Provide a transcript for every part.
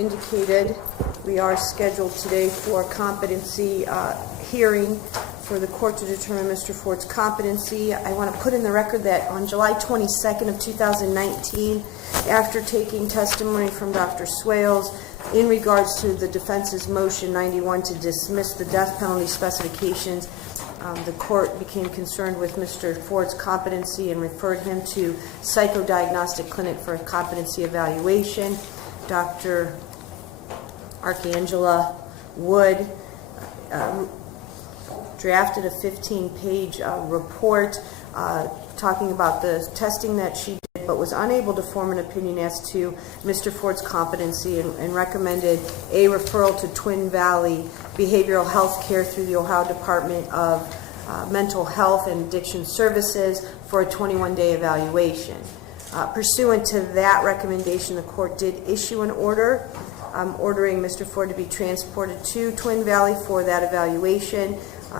indicated, we are scheduled today for a competency hearing for the court to determine Mr. Ford's competency. I want to put in the record that on July 22nd of 2019, after taking testimony from Dr. Swales in regards to the defense's motion 91 to dismiss the death penalty specifications, the court became concerned with Mr. Ford's competency and referred him to psychodiagnostic clinic for a competency evaluation. Dr. Archangela Wood drafted a 15-page report talking about the testing that she did, but was unable to form an opinion as to Mr. Ford's competency and recommended a referral to Twin Valley Behavioral Health Care through the Ohio Department of Mental Health and Addiction Services for a 21-day evaluation. Pursuant to that recommendation, the court did issue an order ordering Mr. Ford to be transported to Twin Valley for that evaluation.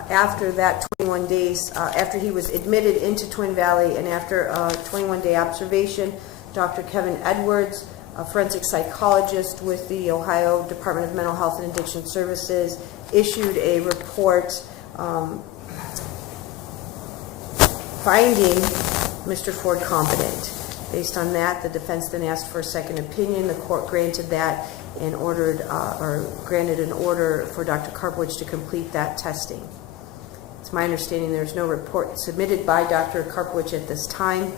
After that 21 days, after he was admitted into Twin Valley and after a 21-day observation, Dr. Kevin Edwards, a forensic psychologist with the Ohio Department of Mental Health and Addiction Services, issued a report finding Mr. Ford competent. Based on that, the defense then asked for a second opinion. The court granted that and ordered granted an order for Dr. Karpowicz to complete that testing. It's my understanding there's no report submitted by Dr. Karpowicz at this time,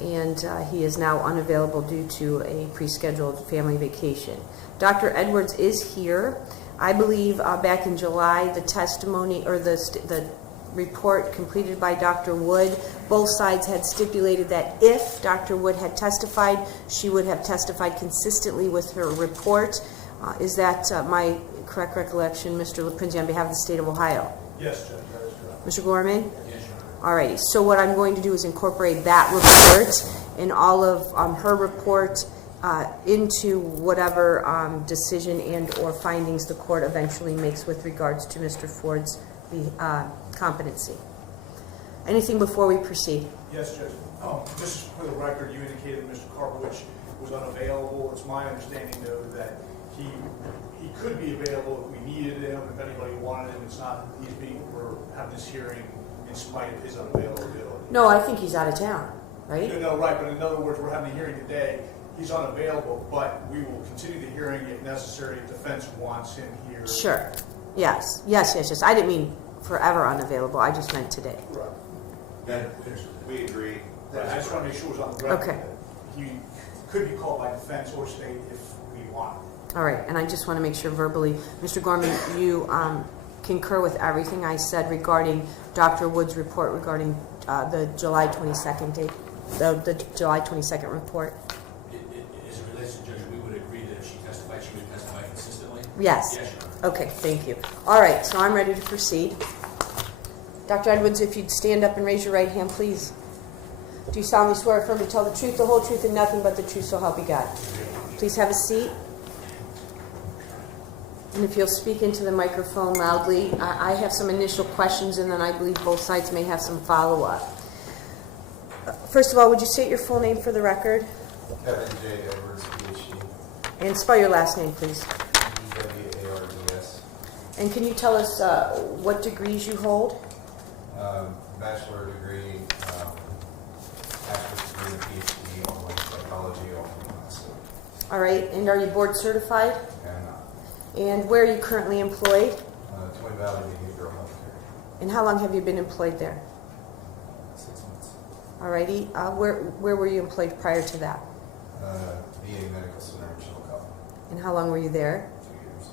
and he is now unavailable due to a pre-scheduled family vacation. Dr. Edwards is here. I believe back in July, the testimony or the report completed by Dr. Wood, both sides had stipulated that if Dr. Wood had testified, she would have testified consistently with her report. Is that my correct recollection, Mr. LaPrinzi, on behalf of the state of Ohio? Yes, Judge, that is correct. Mr. Gorman? Yes, Your Honor. All righty. So what I'm going to do is incorporate that report and all of her report into whatever decision and or findings the court eventually makes with regards to Mr. Ford's competency. Anything before we proceed? Yes, Judge. Just for the record, you indicated Mr. Karpowicz was unavailable. It's my understanding, though, that he could be available if we needed him, if anybody wanted him. It's not we're having this hearing in spite of his unavailability. No, I think he's out of town, right? No, right. But in other words, we're having a hearing today. He's unavailable, but we will continue the hearing if necessary. If defense wants him here. Sure. Yes. I didn't mean forever unavailable. I just meant today. Right. Then we agree. I just want to make sure it was on the record. Okay. That he could be called by defense or state if we want him. All right, and I just want to make sure verbally, Mr. Gorman, you concur with everything I said regarding Dr. Wood's report regarding the July 22nd date, the July 22nd report? As it relates to Judge, we would agree that if she testified, she would testify consistently? Yes. Yes, Your Honor. Okay, thank you. All right, so I'm ready to proceed. Dr. Edwards, if you'd stand up and raise your right hand, please. Do you solemnly swear or affirm to tell the truth, the whole truth, and nothing but the truth, so help you God? Please have a seat. And if you'll speak into the microphone loudly, I have some initial questions, and then I believe both sides may have some follow-up. First of all, would you state your full name for the record? Kevin J. Edwards, PhD. And spell your last name, please. E-W-A-R-D-S. And can you tell us what degrees you hold? Bachelor degree, master's degree, and PhD, all in psychology, all from myself. All right, and are you board certified? And And where are you currently employed? Twin Valley Behavioral Health Care. And how long have you been employed there? 6 months. All righty. Where were you employed prior to that? VA Medical Center in Chillicothe. And how long were you there? 2 years.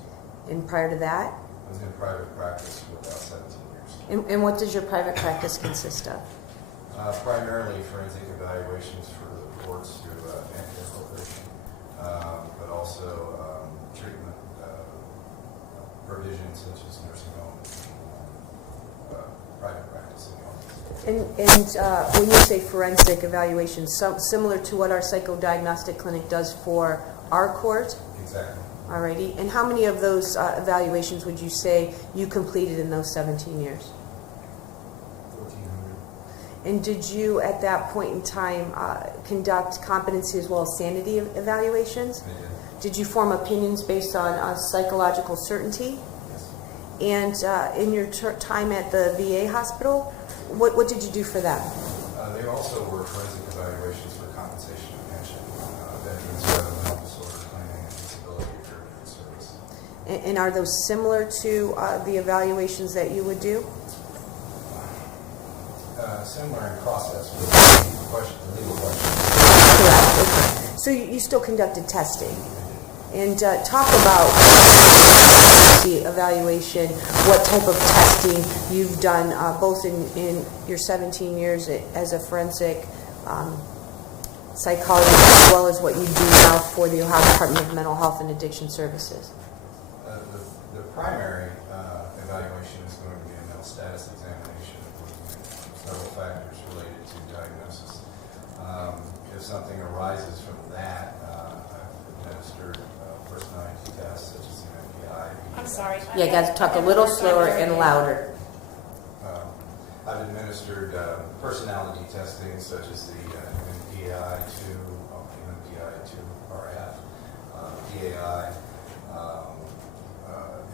And prior to that? I was in private practice for about 17 years. And what does your private practice consist of? Primarily forensic evaluations for the courts through anti-infiltration, but also treatment provisions such as nursing home, private practice in the office. And when you say forensic evaluations, similar to what our psychodiagnostic clinic does for our court? Exactly. Alrighty. And how many of those evaluations would you say you completed in those 17 years? 1,400. And did you, at that point in time, conduct competency time as sanity evaluations? I did. Did you form opinions based on psychological certainty? Yes. And in your time at the VA hospital, what did you do for them? They also were forensic evaluations for compensation and pension, veterans who have a mental disorder claiming a disability or caregiver service. And are those similar to the evaluations that you would do? Similar in process, but the legal question. Correct. Okay. So you still conducted testing. And talk about the evaluation, what type of testing you've done, both in your 17 years as a forensic psychologist, as well as what you do now for the Ohio Department of Mental Health and Addiction Services. The primary evaluation is going to be a mental status examination, several factors related to diagnosis. If something arises from that, I've administered personality tests such as the MMPI. I'm sorry. Yeah, guys, talk a little slower and louder. I've administered personality testing such as the MMPI-2, MMPI-2RF, PAI,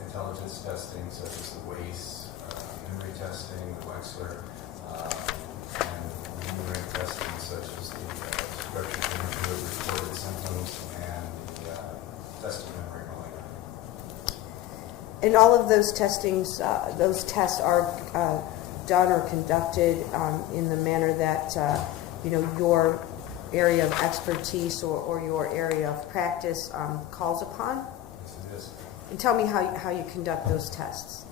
intelligence testing such as the WACE, memory testing, the Wechsler, and memory testing such as the description of reported symptoms and the test of memory molecular. And all of those testings, those tests are done or conducted in the manner that your area of expertise or your area of practice calls upon. Yes, it is. And tell me how you conduct those tests.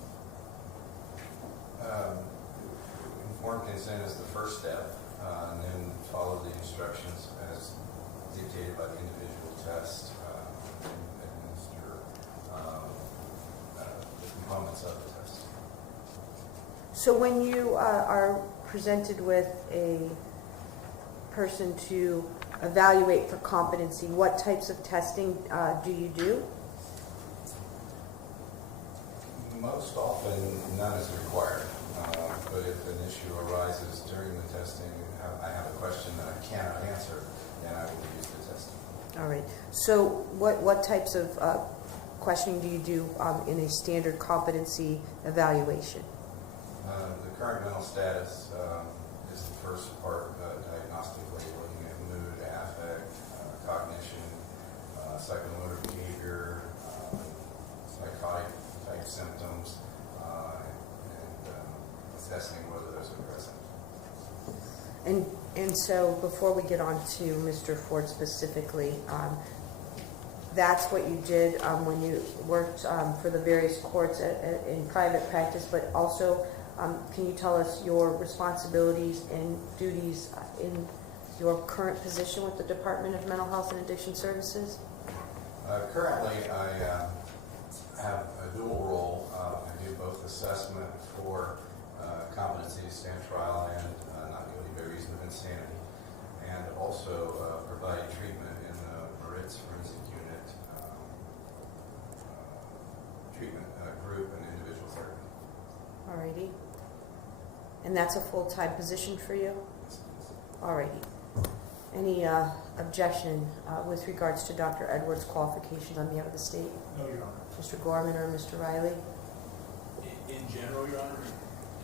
Informed consent is the first step, and then follow the instructions as dictated by the individual test, and administer the components of the test. So when you are presented with a person to evaluate for competency, what types of testing do you do? Most often, none is required, but if an issue arises during the testing, I have a question that I cannot answer, then I will use the testing. All right. So what types of questioning do you do in a standard competency evaluation? The current mental status is the first part, diagnostically looking at mood, affect, cognition, psychomotor behavior, psychotic type symptoms, and assessing whether those are present. And so before we get on to Mr. Ford specifically, that's what you did when you worked for the various courts in private practice, but also can you tell us your responsibilities and duties in your current position with the Department of Mental Health and Addiction Services? Currently, I have a dual role. I do both assessment for competency to stand trial and not guilty by reason of insanity, and also provide treatment in the Moritz Forensic Unit treatment group and individual therapy. Alrighty. And that's a full-time position for you? Alrighty. Any objection with regards to Dr. Edwards' qualifications on behalf of the state? No, Your Honor. Mr. Gorman or Mr. Riley? In general, Your Honor?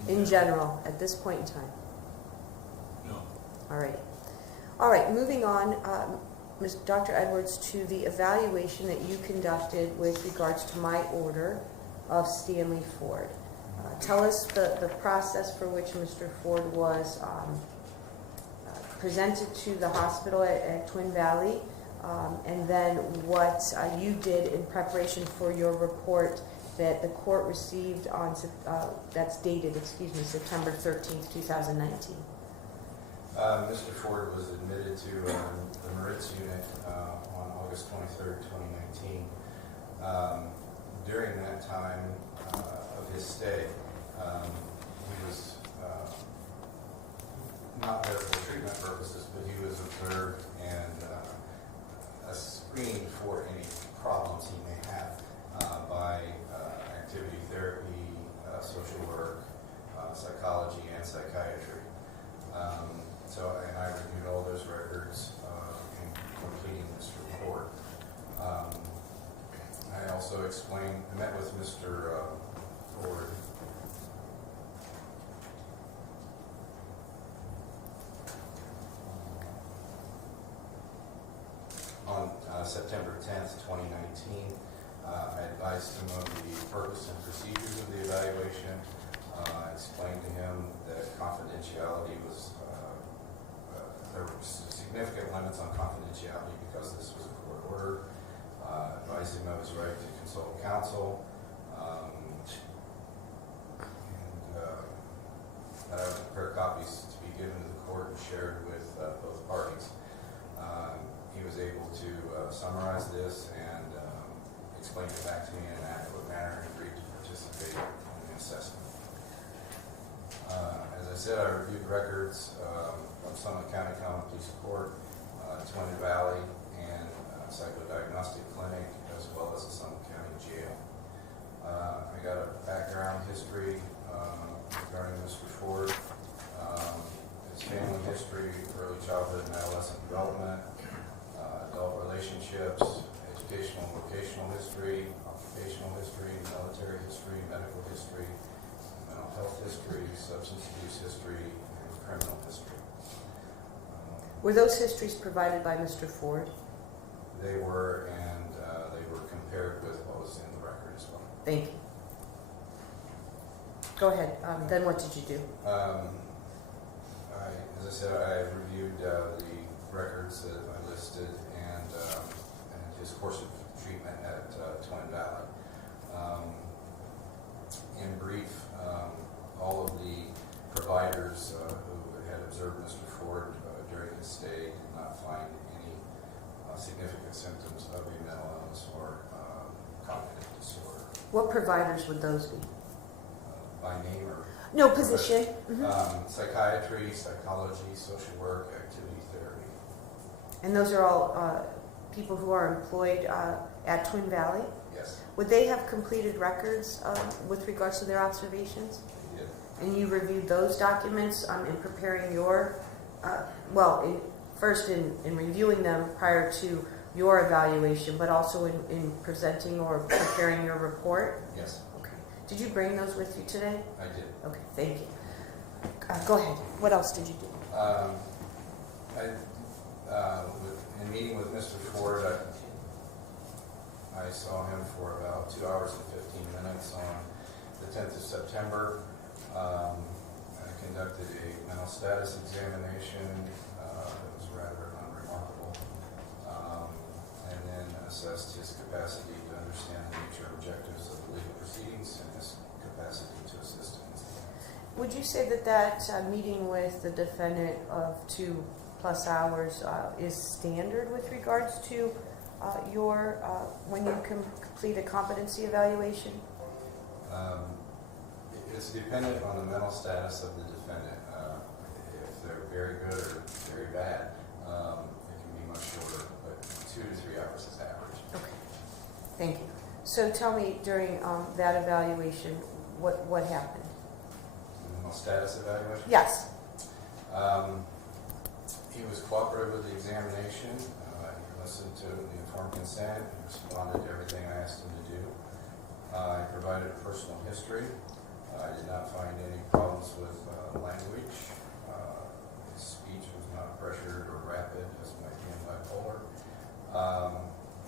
In general, at this point in time. No. All right, moving on, Dr. Edwards, to the evaluation that you conducted with regards to my order of Stanley Ford. Tell us the process for which Mr. Ford was presented to the hospital at Twin Valley, and then what you did in preparation for your report that the court received on, that's dated, September 13th, 2019. Mr. Ford was admitted to the Moritz Unit on August 23rd, 2019. During that time of his stay, he was not there for treatment purposes, but he was observed and screened for any problems he may have by activity therapy, social work, psychology, and psychiatry. And I reviewed all those records in completing this report. I also I met with Mr. Ford on September 10th, 2019. I advised him of the purpose and procedures of the evaluation. I explained to him that confidentiality was, there were significant limits on confidentiality because this was a court order. Advised him of his right to consult counsel. That I would prepare copies to be given to the court and shared with both parties. He was able to summarize this and explain it back to me in an adequate manner and agreed to participate in the assessment. As I said, I reviewed records from Summit County Common Police Court, Twin Valley, and Psychodiagnostic Clinic, as well as the Summit County Jail. I got a background history regarding Mr. Ford, his family history, early childhood and adolescent development, adult relationships, educational and vocational history, occupational history, military history, medical history, mental health history, substance abuse history, and criminal history. Were those histories provided by Mr. Ford? They were, and they were compared with what was in the record as well. Thank you. Go ahead. Then what did you do? As I said, I reviewed the records that I listed and his course of treatment at Twin Valley. In brief, all of the providers who had observed Mr. Ford during his stay did not find any significant symptoms of a mental illness or cognitive disorder. What providers would those be? By name or? No, position. Psychiatry, psychology, social work, activity therapy. And those are all people who are employed at Twin Valley? Yes, Would they have completed records with regards to their observations? they did. And you reviewed those documents in preparing your, first in reviewing them prior to your evaluation, but also in presenting or preparing your report? Yes, Okay. Did you bring those with you today? I did. Okay, thank you. Go ahead. What else did you do? In meeting with Mr. Ford, I saw him for about 2 hours and 15 minutes on the 10th of September. I conducted a mental status examination that was rather unremarkable, and then assessed his capacity to understand the nature and objectives of the legal proceedings and his capacity to assist in his defense. Would you say that meeting with the defendant of 2+ hours is standard with regards to your when you complete a competency evaluation? It's dependent on the mental status of the defendant. If they're very good or very bad, it can be much shorter, but 2 to 3 hours is average. Okay, thank you. So tell me, during that evaluation, what happened? The mental status evaluation? Yes. He was cooperative with the examination. He listened to the informed consent. He responded to everything I asked him to do. I provided a personal history. I did not find any problems with language. His speech was not pressured or rapid, as might be in bipolar.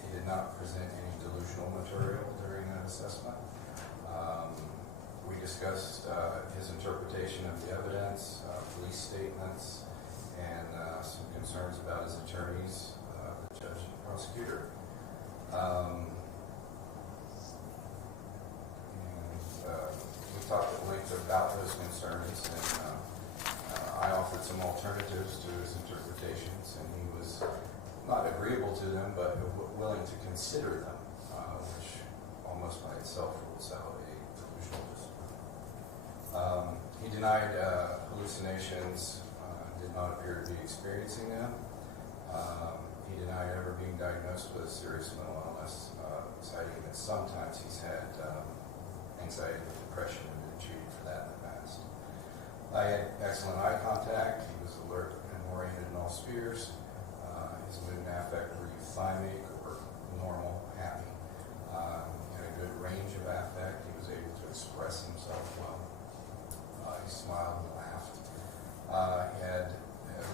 He did not present any delusional material during that assessment. We discussed his interpretation of the evidence, police statements, and some concerns about his attorneys, the judge and the prosecutor. We talked at length about those concerns, and I offered some alternatives to his interpretations, and he was not agreeable to them, but willing to consider them, which almost by itself rules out a delusional disorder. He denied hallucinations, did not appear to be experiencing them. He denied ever being diagnosed with a serious mental illness, citing that sometimes he's had anxiety and depression and been treated for that in the past. I had excellent eye contact. He was alert and oriented in all spheres. His mood and affect were euthymic or normal, happy. He had a good range of affect. He was able to express himself well. He smiled and laughed. He had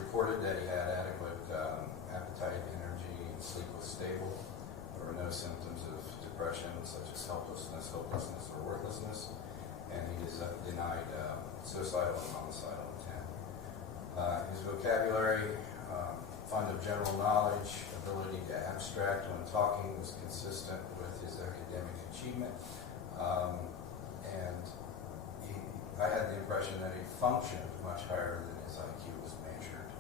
reported that he had adequate appetite, energy, and sleep was stable. There were no symptoms of depression such as helplessness, hopelessness, or worthlessness. And he denied suicidal and homicidal intent. His vocabulary, fund of general knowledge, ability to abstract when talking was consistent with his academic achievement. And I had the impression that he functioned much higher than his IQ was measured.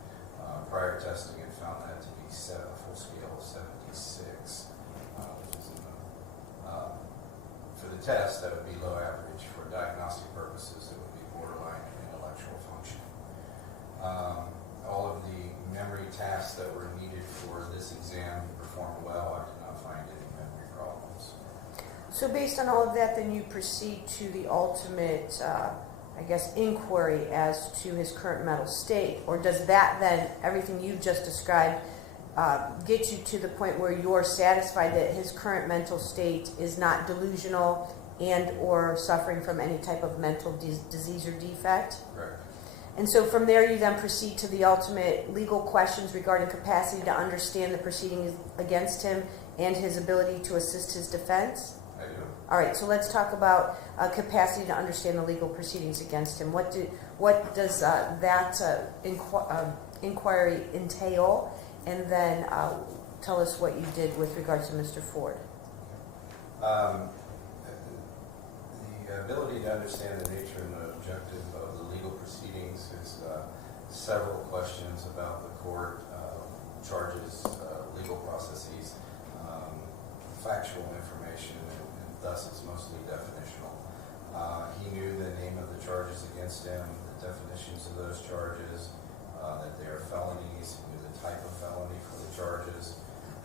Prior testing had found that to be a full scale of 76, which is in the, for the test, that would be low average. For diagnostic purposes, it would be borderline intellectual function. All of the memory tasks that were needed for this exam performed well. I did not find any memory problems. So based on all of that, then you proceed to the ultimate, inquiry as to his current mental state? Or does that then, everything you've just described, get you to the point where you're satisfied that his current mental state is not delusional and or suffering from any type of mental disease or defect? Correct. And so from there you then proceed to the ultimate legal questions regarding capacity to understand the proceedings against him and his ability to assist his defense? I do. All right, so let's talk about capacity to understand the legal proceedings against him. What does that inquiry entail? And then tell us what you did with regards to Mr. Ford. The ability to understand the nature and the objective of the legal proceedings is several questions about the court, charges, legal processes, factual information, and thus it's mostly definitional. He knew the name of the charges against him, the definitions of those charges, that they are felonies. He knew the type of felony for the charges.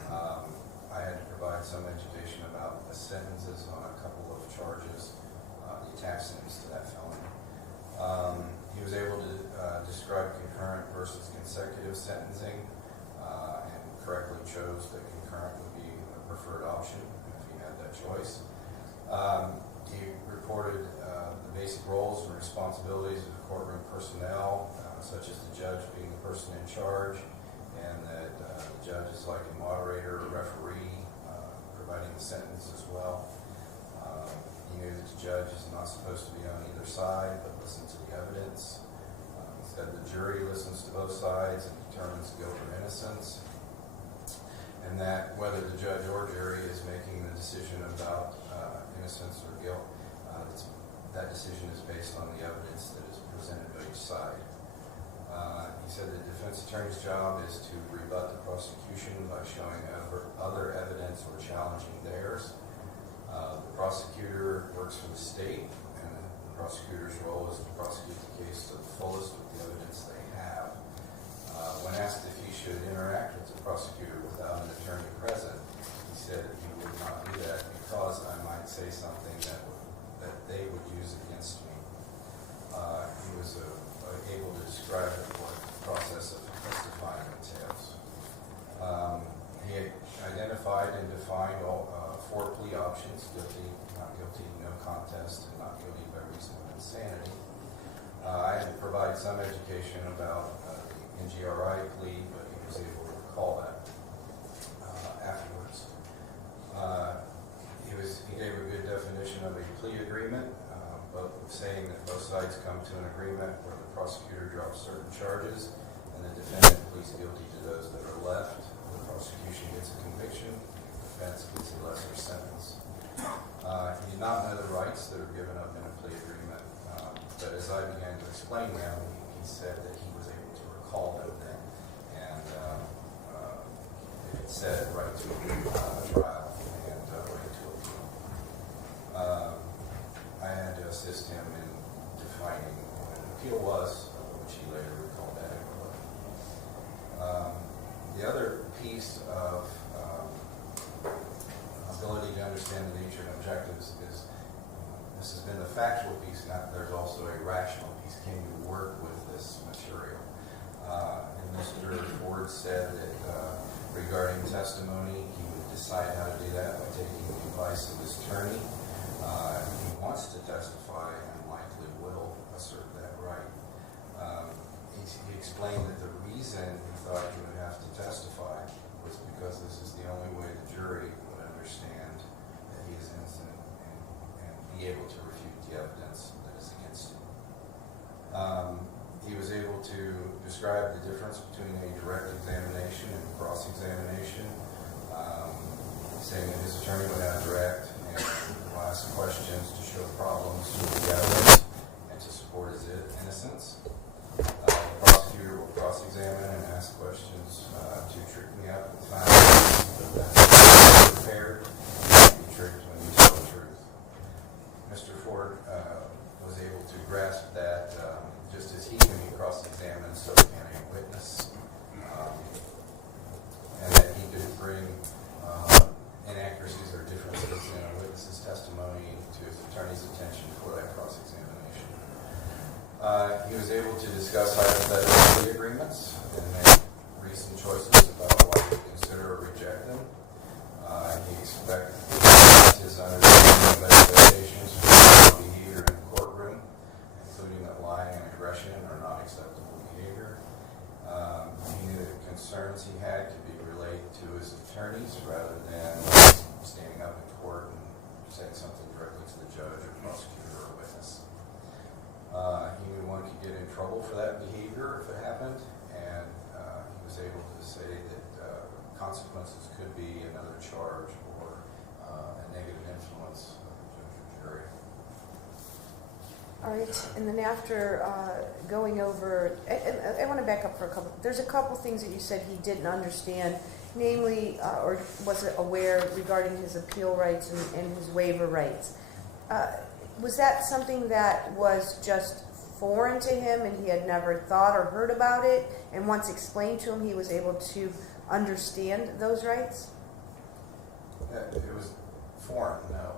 I had to provide some education about the sentences on a couple of charges, the attached sentence to that felony. He was able to describe concurrent versus consecutive sentencing and correctly chose that concurrent would be a preferred option if he had that choice. He reported the basic roles and responsibilities of the courtroom personnel, such as the judge being the person in charge, and that the judge is like a moderator or referee, providing the sentence as well. He knew that the judge is not supposed to be on either side, but listen to the evidence. He said the jury listens to both sides and determines guilt or innocence, and that whether the judge or jury is making the decision about innocence or guilt, that decision is based on the evidence that is presented by each side. He said the defense attorney's job is to rebut the prosecution by showing other evidence or challenging theirs. The prosecutor works for the state, and the prosecutor's role is to prosecute the case to the fullest with the evidence they have. When asked if he should interact with the prosecutor without an attorney present, he said that he would not do that because I might say something that they would use against me. He was able to describe what the process of testifying entails. He identified and defined all 4 plea options: guilty, not guilty, no contest, and not guilty by reason of insanity. I had to provide some education about the NGRI plea, but he was able to recall that afterwards. He gave a good definition of a plea agreement, saying that both sides come to an agreement where the prosecutor drops certain charges and the defendant pleads guilty to those that are left. The prosecution gets a conviction, the defense gets a lesser sentence. He did not know the rights that are given up in a plea agreement, but as I began to explain them, he said that he was able to recall them then, and it said right to trial and right to appeal. I had to assist him in defining what an appeal was, which he later recalled adequately. The other piece of ability to understand the nature and objectives is This has been the factual piece. Now there's also a rational piece. Can you work with this material? And Mr. Ford said that regarding testimony, he would decide how to do that by taking the advice of his attorney. He wants to testify and likely will assert that right. He explained that the reason he thought he would have to testify was because this is the only way the jury would understand that he is innocent and be able to refute the evidence that is against him. He was able to describe the difference between a direct examination and cross-examination, saying that his attorney would have direct and will ask questions to show problems with the evidence and to support his innocence. The prosecutor will cross-examine and ask questions to trick me up with facts that I'm prepared to be tricked when you tell the truth. Mr. Ford was able to grasp that just as he can be cross-examined, so can a witness, and that he could bring inaccuracies or differences in a witness's testimony to his attorney's attention for that cross-examination. He was able to discuss hypothetical plea agreements and make recent choices about what to consider or reject them. He expressed his understanding of expectations for behavior in the courtroom, including that lying and aggression are not acceptable behavior. He knew that the concerns he had could be relayed to his attorneys rather than standing up in court and saying something directly to the judge or prosecutor or witness. He knew one could get in trouble for that behavior if it happened, and he was able to say that consequences could be another charge or a negative influence of the judge or jury. All right, and then after going over, I want to back up for a couple. There's a couple things that you said he didn't understand, namely, or wasn't aware regarding his appeal rights and his waiver rights. Was that something that was just foreign to him and he had never thought or heard about it, and once explained to him he was able to understand those rights? It was foreign, no.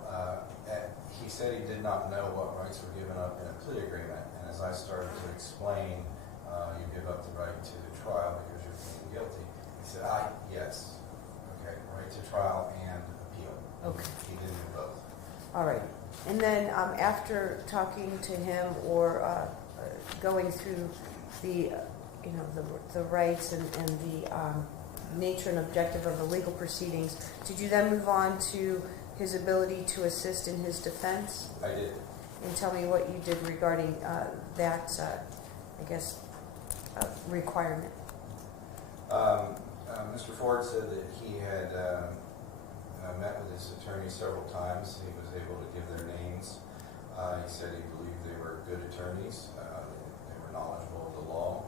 He said he did not know what rights were given up in a plea agreement, and as I started to explain, you give up the right to the trial because you're pleading guilty. He said, yes. Okay, right to trial and appeal. Okay. He didn't do both. All right. And then after talking to him or going through the, the rights and the nature and objective of the legal proceedings, did you then move on to his ability to assist in his defense? I did. And tell me what you did regarding that, requirement. Mr. Ford said that he had met with his attorney several times. He was able to give their names. He said he believed they were good attorneys. They were knowledgeable of the law.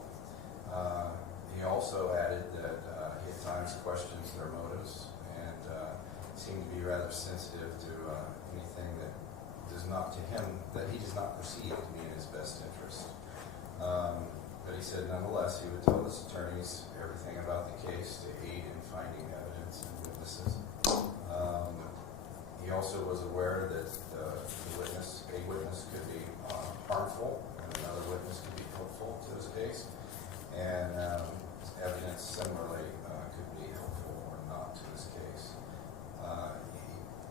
He also added that he at times questions their motives and seemed to be rather sensitive to anything that does not, to him, that he does not perceive to be in his best interest. But he said nonetheless he would tell his attorneys everything about the case to aid in finding evidence and witnesses. He also was aware that a witness could be harmful and another witness could be helpful to his case, and evidence similarly could be helpful or not to his case.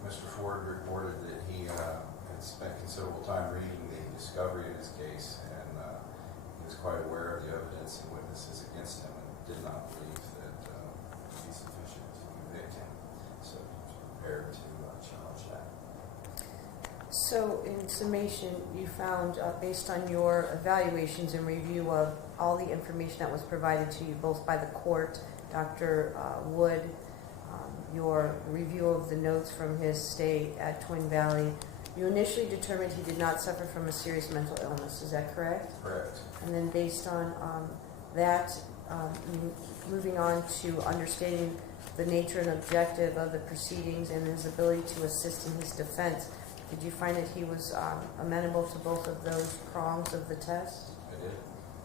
Mr. Ford reported that he had spent considerable time reading the discovery in his case, and he was quite aware of the evidence and witnesses against him and did not believe that it would be sufficient to convict him. So he was prepared to challenge that. So in summation, you found, based on your evaluations and review of all the information that was provided to you, both by the court, Dr. Wood, your review of the notes from his stay at Twin Valley, you initially determined he did not suffer from a serious mental illness. Is that correct? Correct. And then based on that, moving on to understanding the nature and objective of the proceedings and his ability to assist in his defense, did you find that he was amenable to both of those prongs of the test? I did.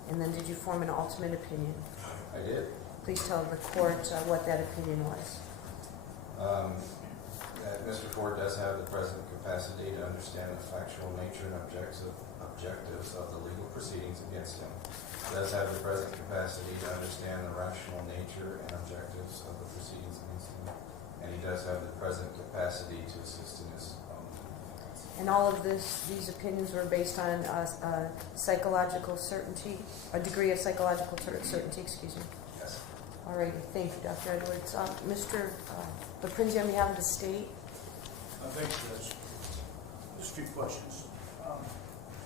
And then did you form an ultimate opinion? I did. Please tell the court what that opinion was. Mr. Ford does have the present capacity to understand the factual nature and objectives of the legal proceedings against him. Does have the present capacity to understand the rational nature and objectives of the proceedings against him. And he does have the present capacity to assist in his own defense. And all of these opinions were based on psychological certainty, a degree of psychological certainty, excuse me. Yes. All righty, thank you, Dr. Edwards. Mr. Baprinzi, on behalf of the state. Thanks, Judge. Just a few questions.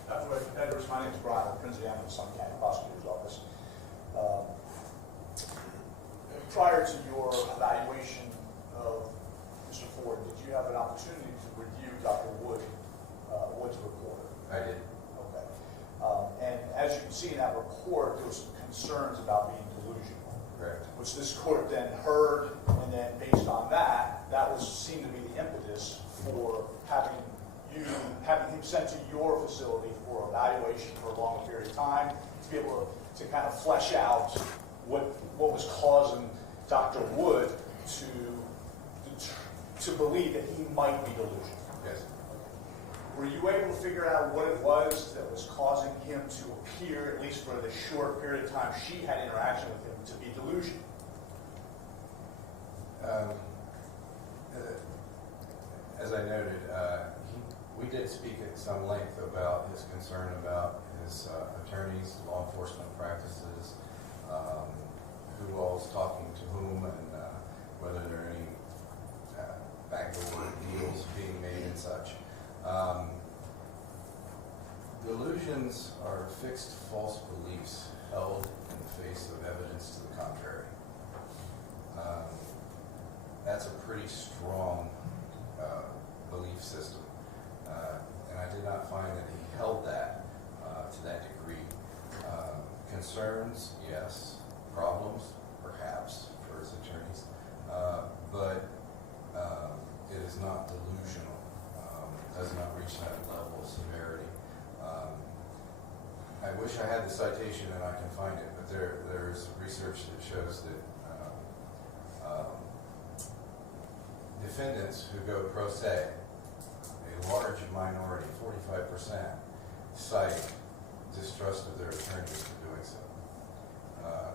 Dr. Edwards, my name is Brian Baprinzi. I'm in the Summit County Prosecutor's Office. Prior to your evaluation of Mr. Ford, did you have an opportunity to review Dr. Wood's report? I did. Okay. And as you can see in that report, there were some concerns about being delusional. Correct. Which this court then heard, and then based on that seemed to be the impetus for having him sent to your facility for evaluation for a longer period of time to be able to kind of flesh out what was causing Dr. Wood to believe that he might be delusional. Yes. Were you able to figure out what it was that was causing him to appear, at least for the short period of time she had interaction with him, to be delusional? As I noted, we did speak at some length about his concern about his attorneys, law enforcement practices, who all is talking to whom, and whether there are any backdoor deals being made and such. Delusions are fixed false beliefs held in the face of evidence to the contrary. That's a pretty strong belief system. And I did not find that he held that to that degree. Concerns, yes. Problems, perhaps, for his attorneys. But it is not delusional. Does not reach that level of severity. I wish I had the citation and I can find it, but there's research that shows that defendants who go pro se, a large minority, 45%, cite distrust of their attorneys for doing so.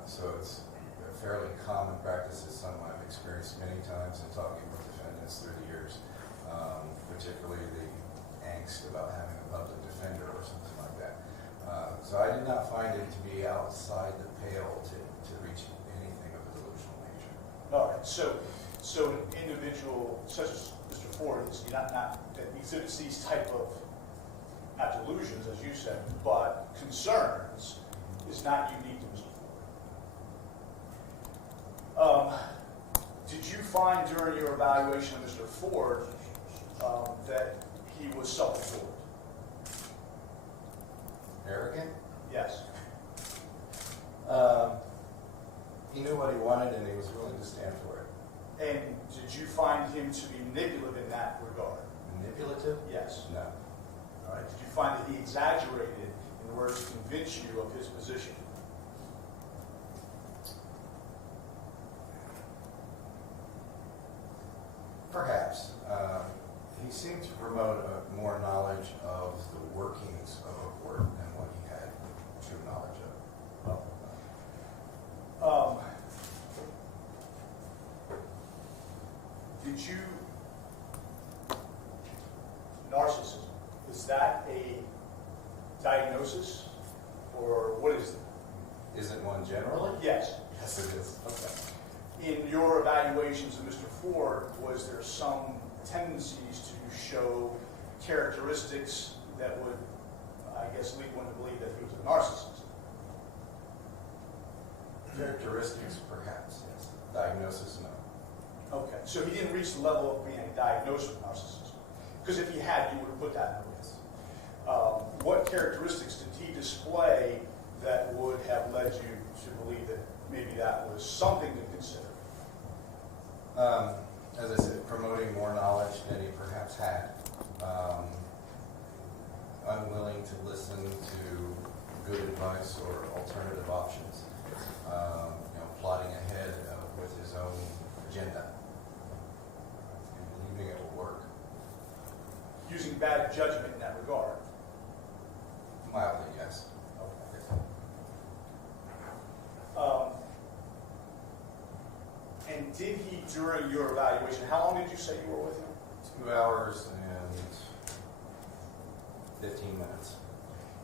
So it's a fairly common practice. It's something I've experienced many times in talking with defendants through the years, particularly the angst about having a public defender or something like that. So I did not find it to be outside the pale to reach anything of a delusional nature. All right. So an individual such as Mr. Ford is not that exhibits these type of, not delusions, as you said, but concerns, is not unique to Mr. Ford. Did you find during your evaluation of Mr. Ford that he was self-absorbed? Arrogant? Yes. He knew what he wanted and he was willing to stand for it. And did you find him to be manipulative in that regard? Manipulative? Yes. No. All right. Did you find that he exaggerated in order to convince you of his position? Perhaps. He seemed to promote more knowledge of the workings of a court than what he had true knowledge of. Did you, narcissism, is that a diagnosis or what is it? Isn't one generally? Yes. Yes, it is. Okay. In your evaluations of Mr. Ford, was there some tendencies to show characteristics that would, I guess, lead one to believe that he was a narcissist? Characteristics, perhaps, yes. Diagnosis, no. Okay, so he didn't reach the level of being diagnosed with narcissism. Because if he had, you would have put that in the list. What characteristics did he display that would have led you to believe that maybe that was something to consider? As I said, promoting more knowledge than he perhaps had. Unwilling to listen to good advice or alternative options. Plotting ahead with his own agenda. And believing it will using bad judgment in that regard? Mildly, yes. And did he, during your evaluation, how long did you say you were with him? 2 hours and 15 minutes.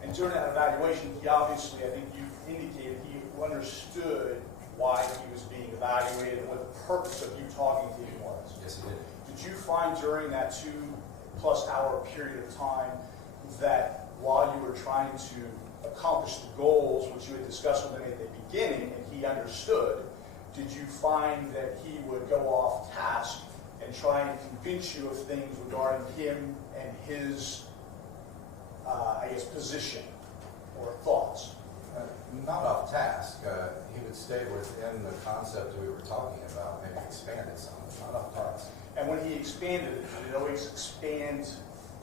And during that evaluation, he obviously, I think you indicated, he understood why he was being evaluated and what the purpose of you talking to him was. Yes, he did. Did you find during that 2+ hour period of time that while you were trying to accomplish the goals which you had discussed with him at the beginning and he understood, did you find that he would go off task and try and convince you of things regarding him and his, position or thoughts? Not off task. He would stay within the concept we were talking about, maybe expand it some, not off task. And when he expanded it, did it always expand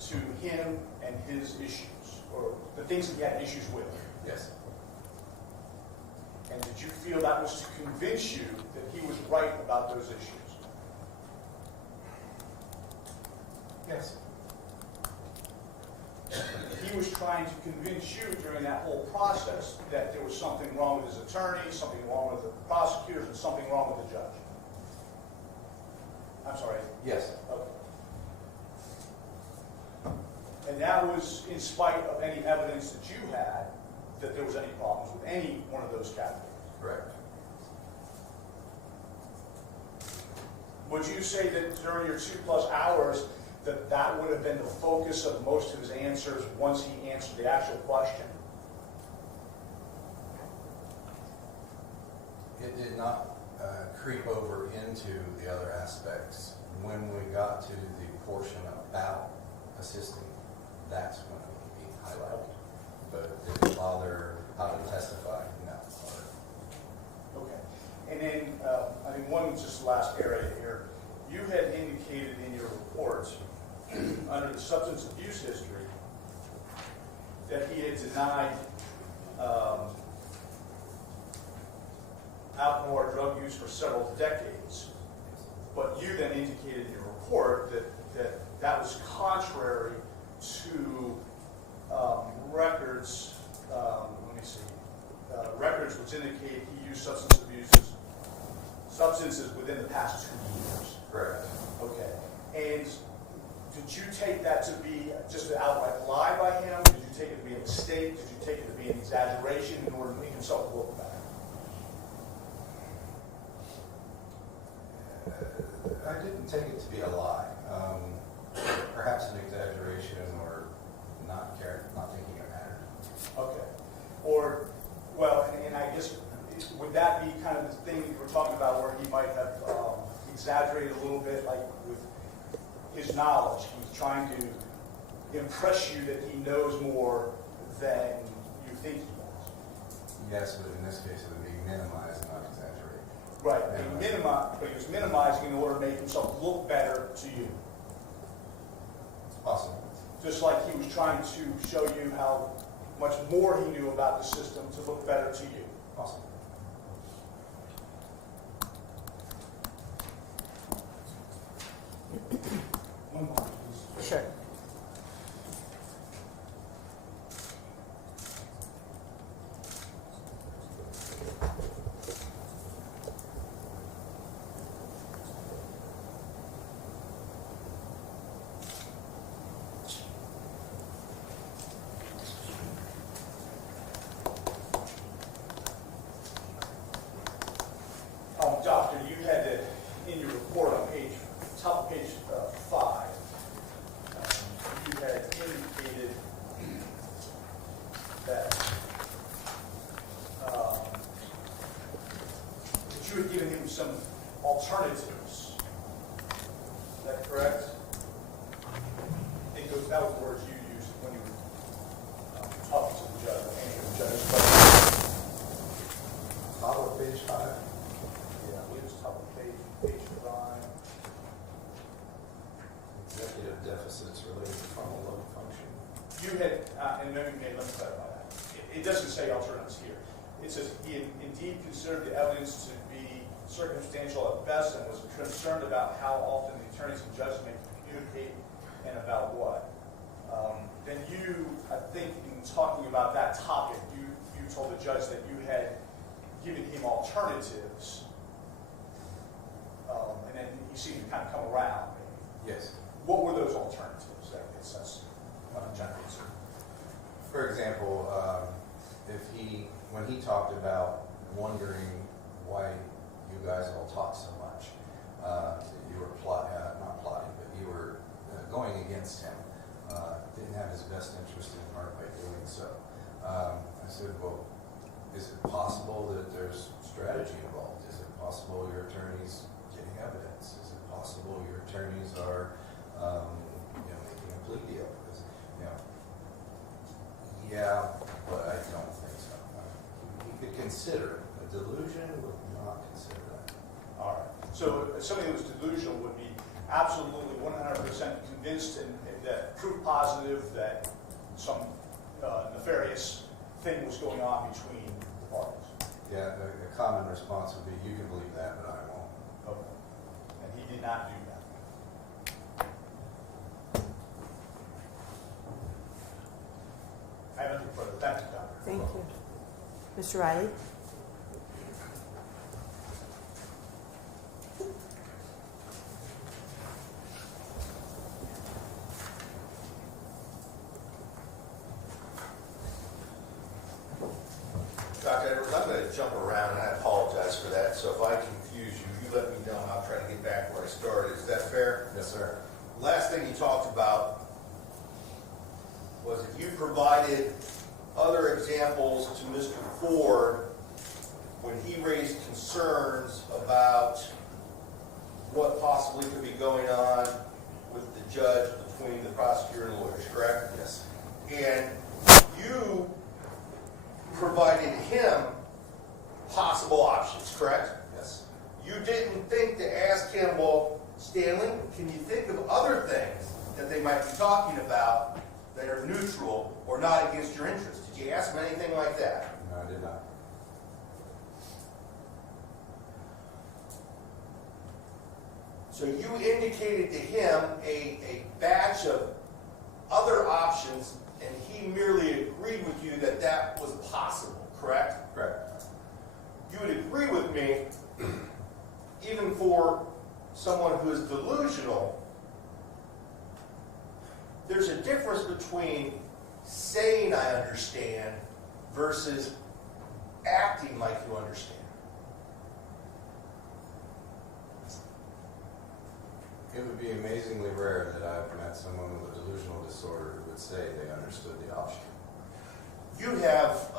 to him and his issues, or the things that he had issues with? Yes. And did you feel that was to convince you that he was right about those issues? Yes. He was trying to convince you during that whole process that there was something wrong with his attorney, something wrong with the prosecutors, and something wrong with the judge. I'm sorry. Yes. Okay. And that was in spite of any evidence that you had that there was any problems with any one of those categories. Correct. Would you say that during your 2+ hours that would have been the focus of most of his answers once he answered the actual question? It did not creep over into the other aspects. When we got to the portion about assisting, that's when it would be highlighted. But it didn't bother how to testify in that part. Okay. And then, I think one just last area here. You had indicated in your report, under the substance abuse history, that he had denied alcohol or drug use for several decades. But you then indicated in your report that was contrary to records, records which indicate he used substances within the past 2 years. Correct. Okay. And did you take that to be just an outright lie by him? Did you take it to be a mistake? Did you take it to be an exaggeration in order to make himself look better? I didn't take it to be a lie. Perhaps an exaggeration or not thinking it mattered. Okay. Or, well, and I guess, would that be kind of the thing that you were talking about where he might have exaggerated a little bit, like with his knowledge? He's trying to impress you that he knows more than you think he does. Yes, but in this case it would be minimized, not exaggerated. Right. But he was minimizing in order to make himself look better to you. Possible. Just like he was trying to show you how much more he knew about the system to look better to you. Possible. One more, please. Sure. Doctor, you had it in your report on top of page 5. You had indicated that you had given him some alternatives. Is that correct? I think that was the words you used when you were talking to the judge, answering the judge's question. Top of page 5. Yeah, I believe it's top of page 5. Executive deficits related to frontal lobe function. You had, and let me clarify that. It doesn't say alternatives here. It says he indeed considered the evidence to be circumstantial at best and was concerned about how often the attorneys and judges may communicate and about what. Judge, that you had given him alternatives, and then he seemed to kind of come around. Yes. What were those alternatives? That's general. For example, when he talked about wondering why you guys all talk so much, you were not plotting, but you were going against him, didn't have his best interest in heart by doing so. I said, well, is it possible that there's strategy involved? Is it possible your attorney's getting evidence? Is it possible your attorneys are making a plea deal? Because, yeah, but I don't think so. He could consider it. A delusion would not consider that. All right. So somebody who was delusional would be absolutely 100% convinced and that proof positive that some nefarious thing was going on between the parties. Yeah, a common response would be, you can believe that, but I won't. Okay. And he did not do that. I have nothing further. Thank you, Doctor. Thank you. Mr. Riley? Dr. Edwards, I'm going to jump around, and I apologize for that. So if I confuse you, you let me know, and I'll try to get back where I started. Is that fair? Yes, sir. Last thing you talked about was that you provided other examples to Mr. Ford when he raised concerns about what possibly could be going on with the judge between the prosecutor and lawyers, correct? Yes. And you provided him possible options, correct? Yes. You didn't think to ask him, well, Stanley, can you think of other things that they might be talking about that are neutral or not against your interests? Did you ask him anything like that? No, I did not. So you indicated to him a batch of other options, and he merely agreed with you that that was possible, correct? Correct. You would agree with me, even for someone who is delusional, there's a difference between saying I understand versus acting like you understand. It would be amazingly rare that I've met someone with a delusional disorder who would say they understood the option. You have,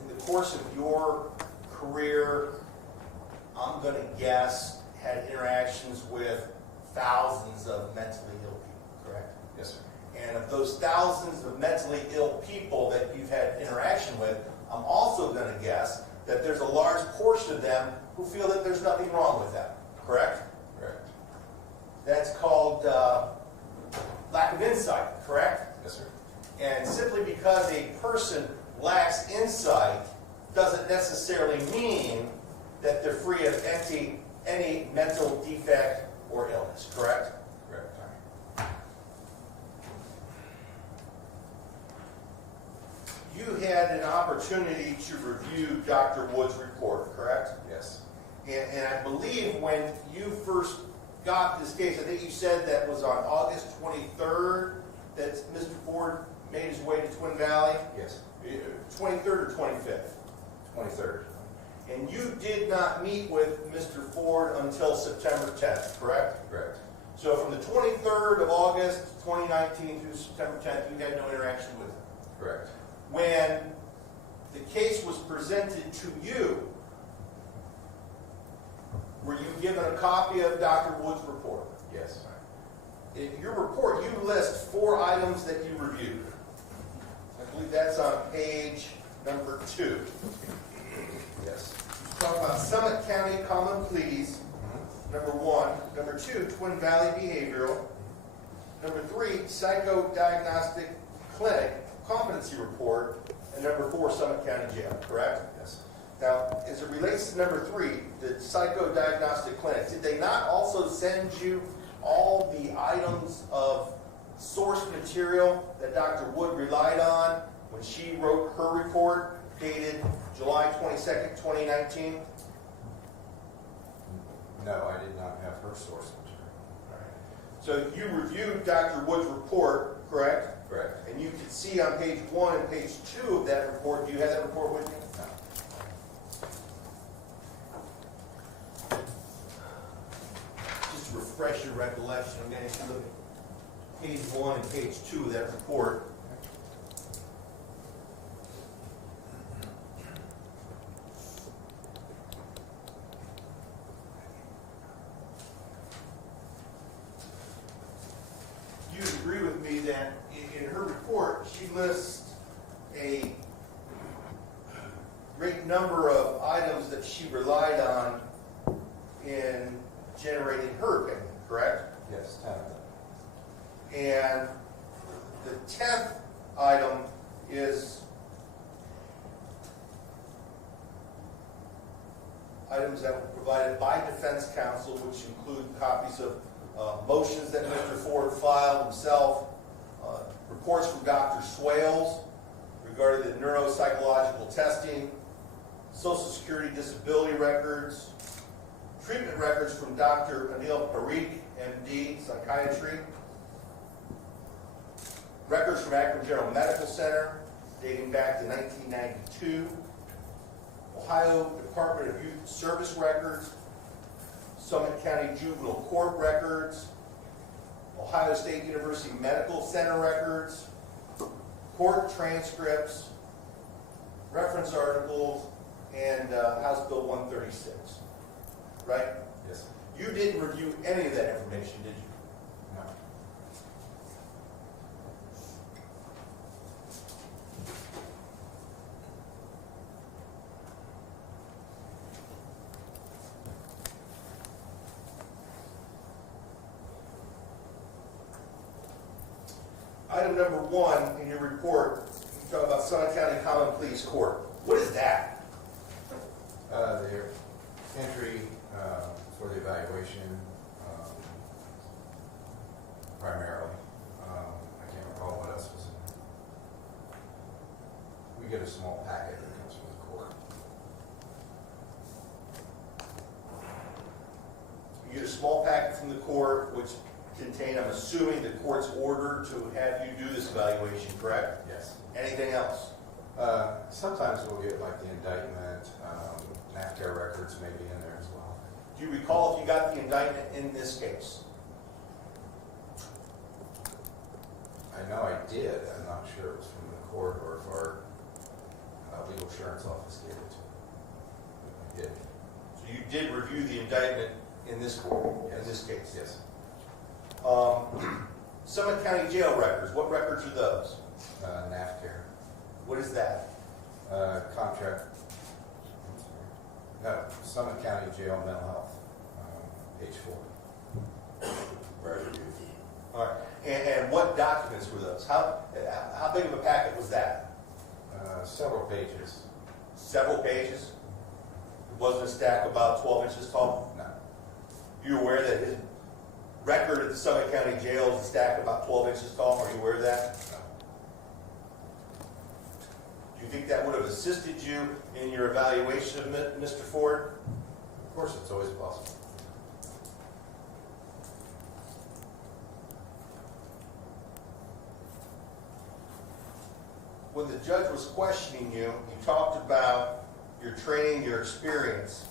in the course of your career, I'm going to guess, had interactions with thousands of mentally ill people, correct? Yes, sir. And of those thousands of mentally ill people that you've had interaction with, I'm also going to guess that there's a large portion of them who feel that there's nothing wrong with them, correct? Correct. That's called lack of insight, correct? Yes, sir. And simply because a person lacks insight doesn't necessarily mean that they're free of any mental defect or illness, correct? Correct. You had an opportunity to review Dr. Wood's report, correct? Yes. And I believe when you first got this case, I think you said that was on August 23rd that Mr. Ford made his way to Twin Valley? Yes. 23rd or 25th? 23rd. And you did not meet with Mr. Ford until September 10th, correct? Correct. So from the 23rd of August 2019 through September 10th, you had no interaction with him. Correct. When the case was presented to you, were you given a copy of Dr. Wood's report? Yes. In your report, you list 4 items that you reviewed. I believe that's on page number 2. Yes. You talk about Summit County common pleas, number 1. Number 2, Twin Valley Behavioral. Number 3, Psychodiagnostic Clinic competency report. And number 4, Summit County Jail, correct? Yes. Now, as it relates to number 3, the Psychodiagnostic Clinic, did they not also send you all the items of source material that Dr. Wood relied on when she wrote her report? dated July 22nd, 2019? No, I did not have her source material. So you reviewed Dr. Wood's report, correct? Correct. And you can see on page 1 and page 2 of that report, do you have that report with you? No. Just to refresh your recollection, I'm going to look at page 1 and page 2 of that report. You agree with me that in her report, she lists a great number of items that she relied on in generating her opinion, correct? Yes, 10 of them. And the 10th item is items that were provided by defense counsel, which include copies of motions that Mr. Ford filed himself, reports from Dr. Swales regarding the neuropsychological testing, Social Security disability records, treatment records from Dr. Anil Parikh, MD, psychiatry, records from Akron General Medical Center dating back to 1992, Ohio Department of Youth Service records, Summit County Juvenile Court records, Ohio State University Medical Center records, court transcripts, reference articles, and House Bill 136. Right? Yes. You didn't review any of that information, did you? No. Item number 1 in your report, you talk about Summit County Common Pleas Court. What is that? The entry for the evaluation, primarily. I can't recall what else was in there. We get a small packet that comes from the court. You get a small packet from the court which contain, I'm assuming, the court's order to have you do this evaluation, correct? Yes. Anything else? Sometimes we'll get like the indictment, NAFTA records may be in there as well. Do you recall if you got the indictment in this case? I know I did. I'm not sure it was from the court or if our legal assurance office gave it to me. I did. So you did review the indictment in this court, Yes. in this case? Yes. Summit County Jail records, what records are those? NAFTA. What is that? Contract. No, Summit County Jail Mental Health, page 4. All right. And what documents were those? How big of a packet was that? Several pages. Several pages? It wasn't a stack about 12 inches tall? No. You aware that his record at the Summit County Jail is a stack about 12 inches tall? Are you aware of that? No. Do you think that would have assisted you in your evaluation of Mr. Ford? Of course, it's always possible. When the judge was questioning you, you talked about your training, your experience.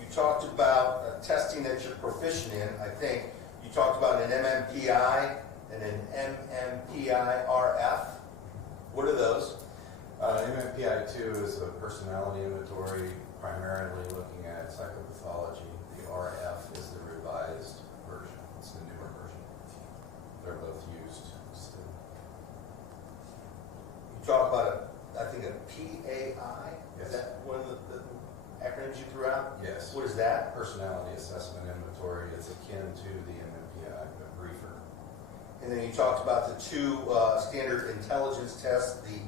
You talked about testing that you're proficient in, I think. You talked about an MMPI and an MMPI-RF. What are those? MMPI-2 is a personality inventory, primarily looking at psychopathology. The RF is the revised version. It's the newer version. They're both used still. You talk about, I think, a PAI? Yes. Is that one of the acronyms you threw out? Yes. What is that? Personality assessment inventory. It's akin to the MMPI, but briefer. And then you talked about the two standard intelligence tests, the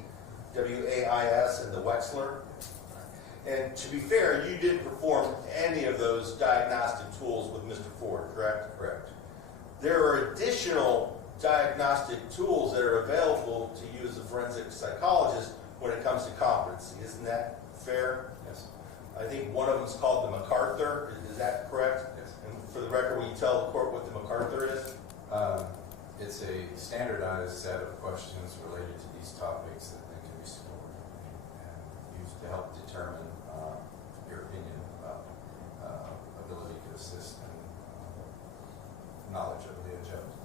WAIS and the Wechsler. And to be fair, you didn't perform any of those diagnostic tools with Mr. Ford, correct? Correct. There are additional diagnostic tools that are available to you as a forensic psychologist when it comes to competency. Isn't that fair? Yes. I think one of them is called the MacArthur. Is that correct? Yes. And for the record, will you tell the court what the MacArthur is? It's a standardized set of questions related to these topics that then can be stored and used to help determine your opinion about ability to assist and knowledge of the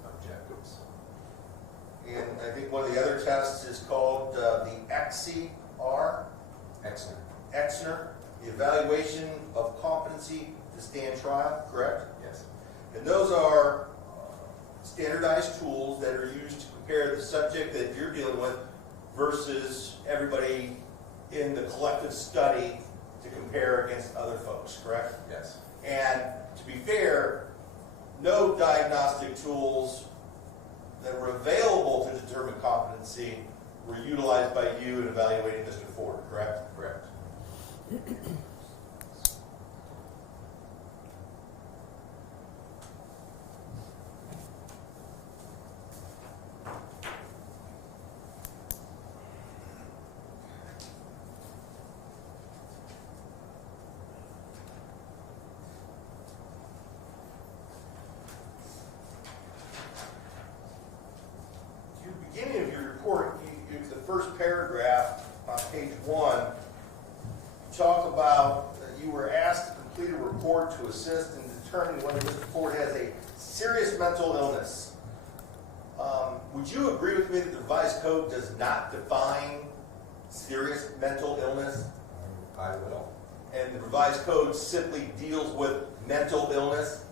objectives. And I think one of the other tests is called the XCR, Excellent. the evaluation of competency to stand trial, correct? Yes. And those are standardized tools that are used to compare the subject that you're dealing with versus everybody in the collective study to compare against other folks, correct? Yes. And to be fair, no diagnostic tools that were available to determine competency were utilized by you in evaluating Mr. Ford, correct? Correct. The beginning of your report, the first paragraph on page 1, you talk about that you were asked to complete a report to assist in determining whether Mr. Ford has a serious mental illness. Would you agree with me that the revised code does not define serious mental illness? I will. And the revised code simply deals with mental illness?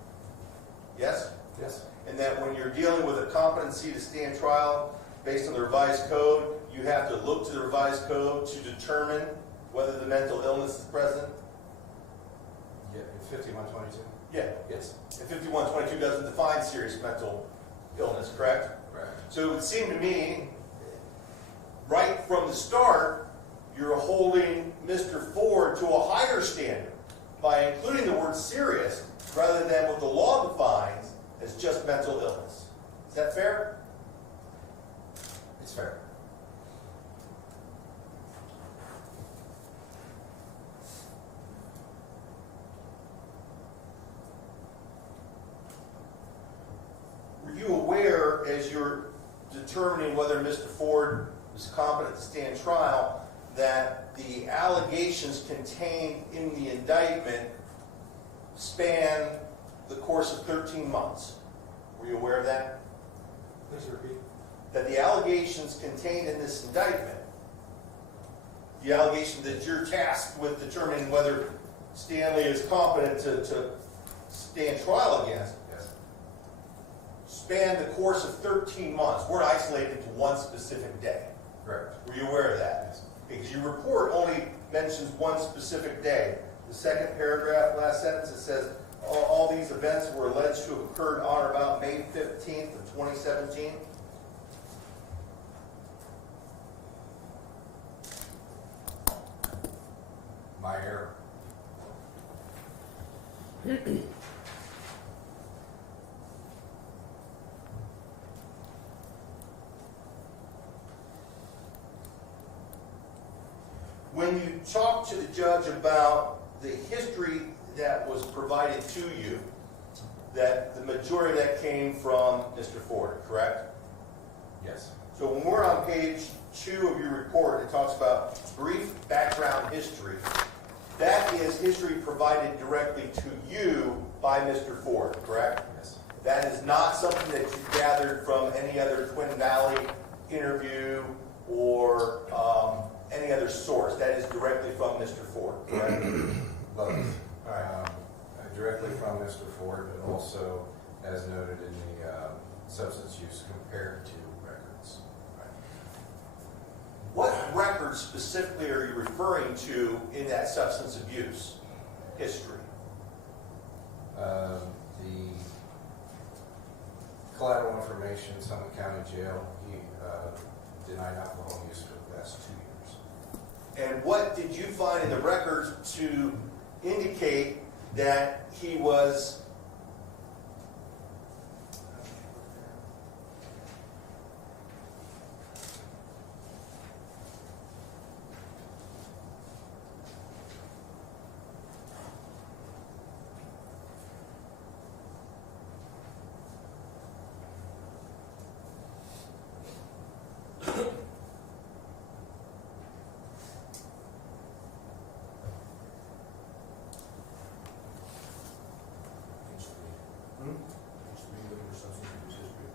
Yes? Yes. And that when you're dealing with a competency to stand trial based on the revised code, you have to look to the revised code to determine whether the mental illness is present? Yeah, in 5122? Yeah. Yes. And 5122 doesn't define serious mental illness, correct? Correct. So it would seem to me, right from the start, you're holding Mr. Ford to a higher standard by including the word serious rather than what the law defines as just mental illness. Is that fair? It's fair. Were you aware, as you're determining whether Mr. Ford is competent to stand trial, that the allegations contained in the indictment span the course of 13 months? Were you aware of that? Please repeat. That the allegations contained in this indictment, the allegation that you're tasked with determining whether Stanley is competent to stand trial against, Yes. spanned the course of 13 months, weren't isolated to one specific day. Correct. Were you aware of that? Yes. Because your report only mentions one specific day. The second paragraph, last sentence, it says, all these events were alleged to have occurred on or about May 15th of 2017. My error. When you talk to the judge about the history that was provided to you, that the majority of that came from Mr. Ford, correct? Yes. So when we're on page 2 of your report, it talks about brief background history. That is history provided directly to you by Mr. Ford, correct? Yes. That is not something that you gathered from any other Twin Valley interview or any other source. That is directly from Mr. Ford, correct? Both. Directly from Mr. Ford, but also, as noted in the substance use compared to records. What records specifically are you referring to in that substance abuse history? The collateral information, Summit County Jail, he denied alcohol use for the past 2 years. And what did you find in the records to indicate that he was Looking for substance abuse history.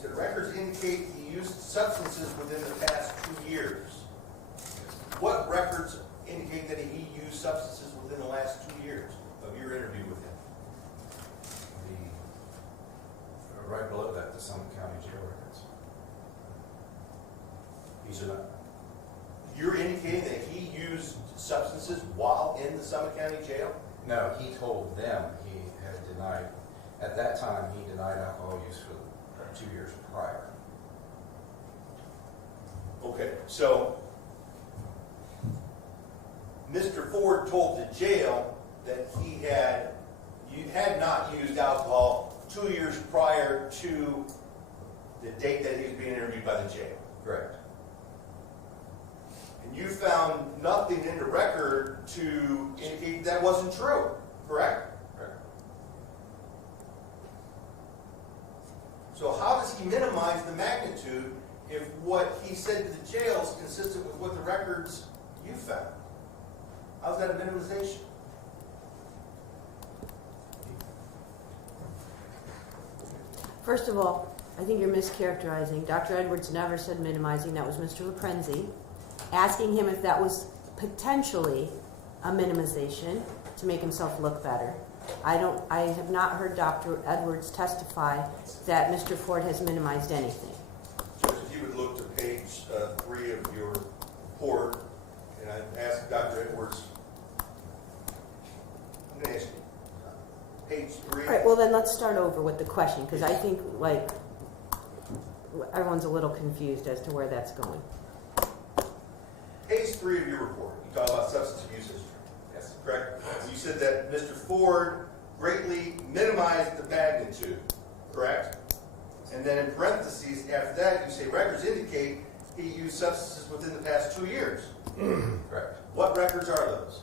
So the records indicate he used substances within the past 2 years. What records indicate that he used substances within the last 2 years of your interview with him? Right below that, the Summit County Jail records. You're indicating that he used substances while in the Summit County Jail? No, he told them he had denied, at that time, he denied alcohol use for 2 years prior. Okay, so Mr. Ford told the jail that he had not used alcohol 2 years prior to the date that he was being interviewed by the jail. Correct. And you found nothing in the record to indicate that wasn't true, correct? Correct. So how does he minimize the magnitude if what he said to the jail is consistent with what the records you found? How's that a minimization? First of all, I think you're mischaracterizing. Dr. Edwards never said minimizing. That was Mr. Reprenzi. Asking him if that was potentially a minimization to make himself look better. I have not heard Dr. Edwards testify that Mr. Ford has minimized anything. Judge, if you would look to page 3 of your report, and I'd ask Dr. Edwards, I'm going to ask you, page 3. All right, well then let's start over with the question, because I think like everyone's a little confused as to where that's going. Page 3 of your report, you talk about substance abuse history. Yes. Correct? You said that Mr. Ford greatly minimized the magnitude, correct? And then in parentheses, after that, you say records indicate he used substances within the past 2 years. Correct. What records are those?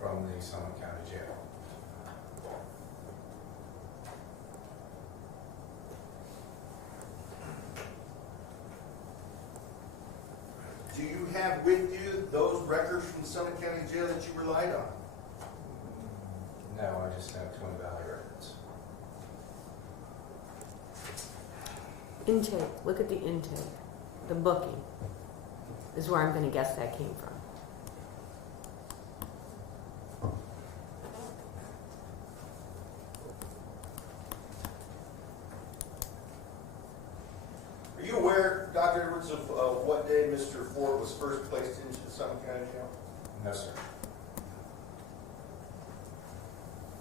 From the Summit County Jail. Do you have with you those records from the Summit County Jail that you relied on? No, I just have Twin Valley records. Intake. Look at the intake. The booking is where I'm going to guess that came from. Are you aware, Dr. Edwards, of what day Mr. Ford was first placed into the Summit County Jail? No, sir.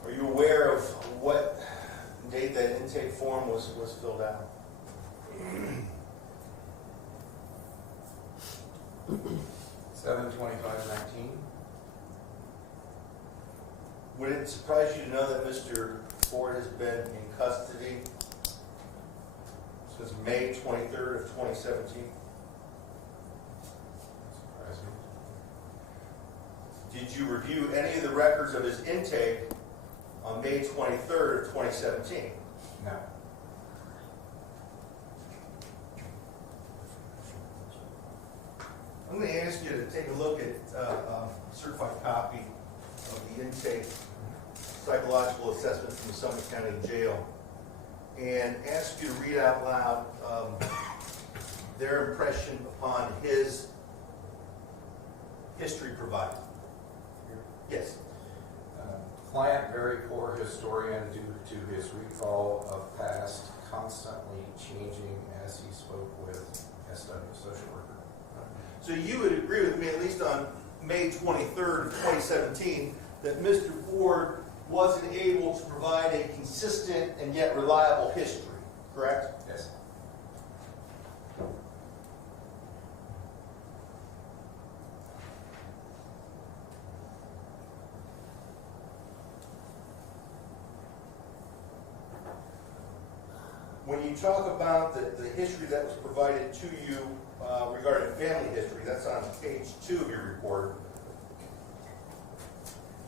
Are you aware of what date that intake form was filled out? 7/25/19. Would it surprise you to know that Mr. Ford has been in custody since May 23rd of 2017? Surprise me. Did you review any of the records of his intake on May 23rd of 2017? No. I'm going to ask you to take a look at a certified copy of the intake psychological assessment from the Summit County Jail and ask you to read out loud their impression upon his history provided. Yes. Client, very poor historian due to his recall of past, constantly changing as he spoke with SW social worker. So you would agree with me, at least on May 23rd of 2017, that Mr. Ford wasn't able to provide a consistent and yet reliable history, correct? Yes. When you talk about the history that was provided to you regarding family history, that's on page 2 of your report,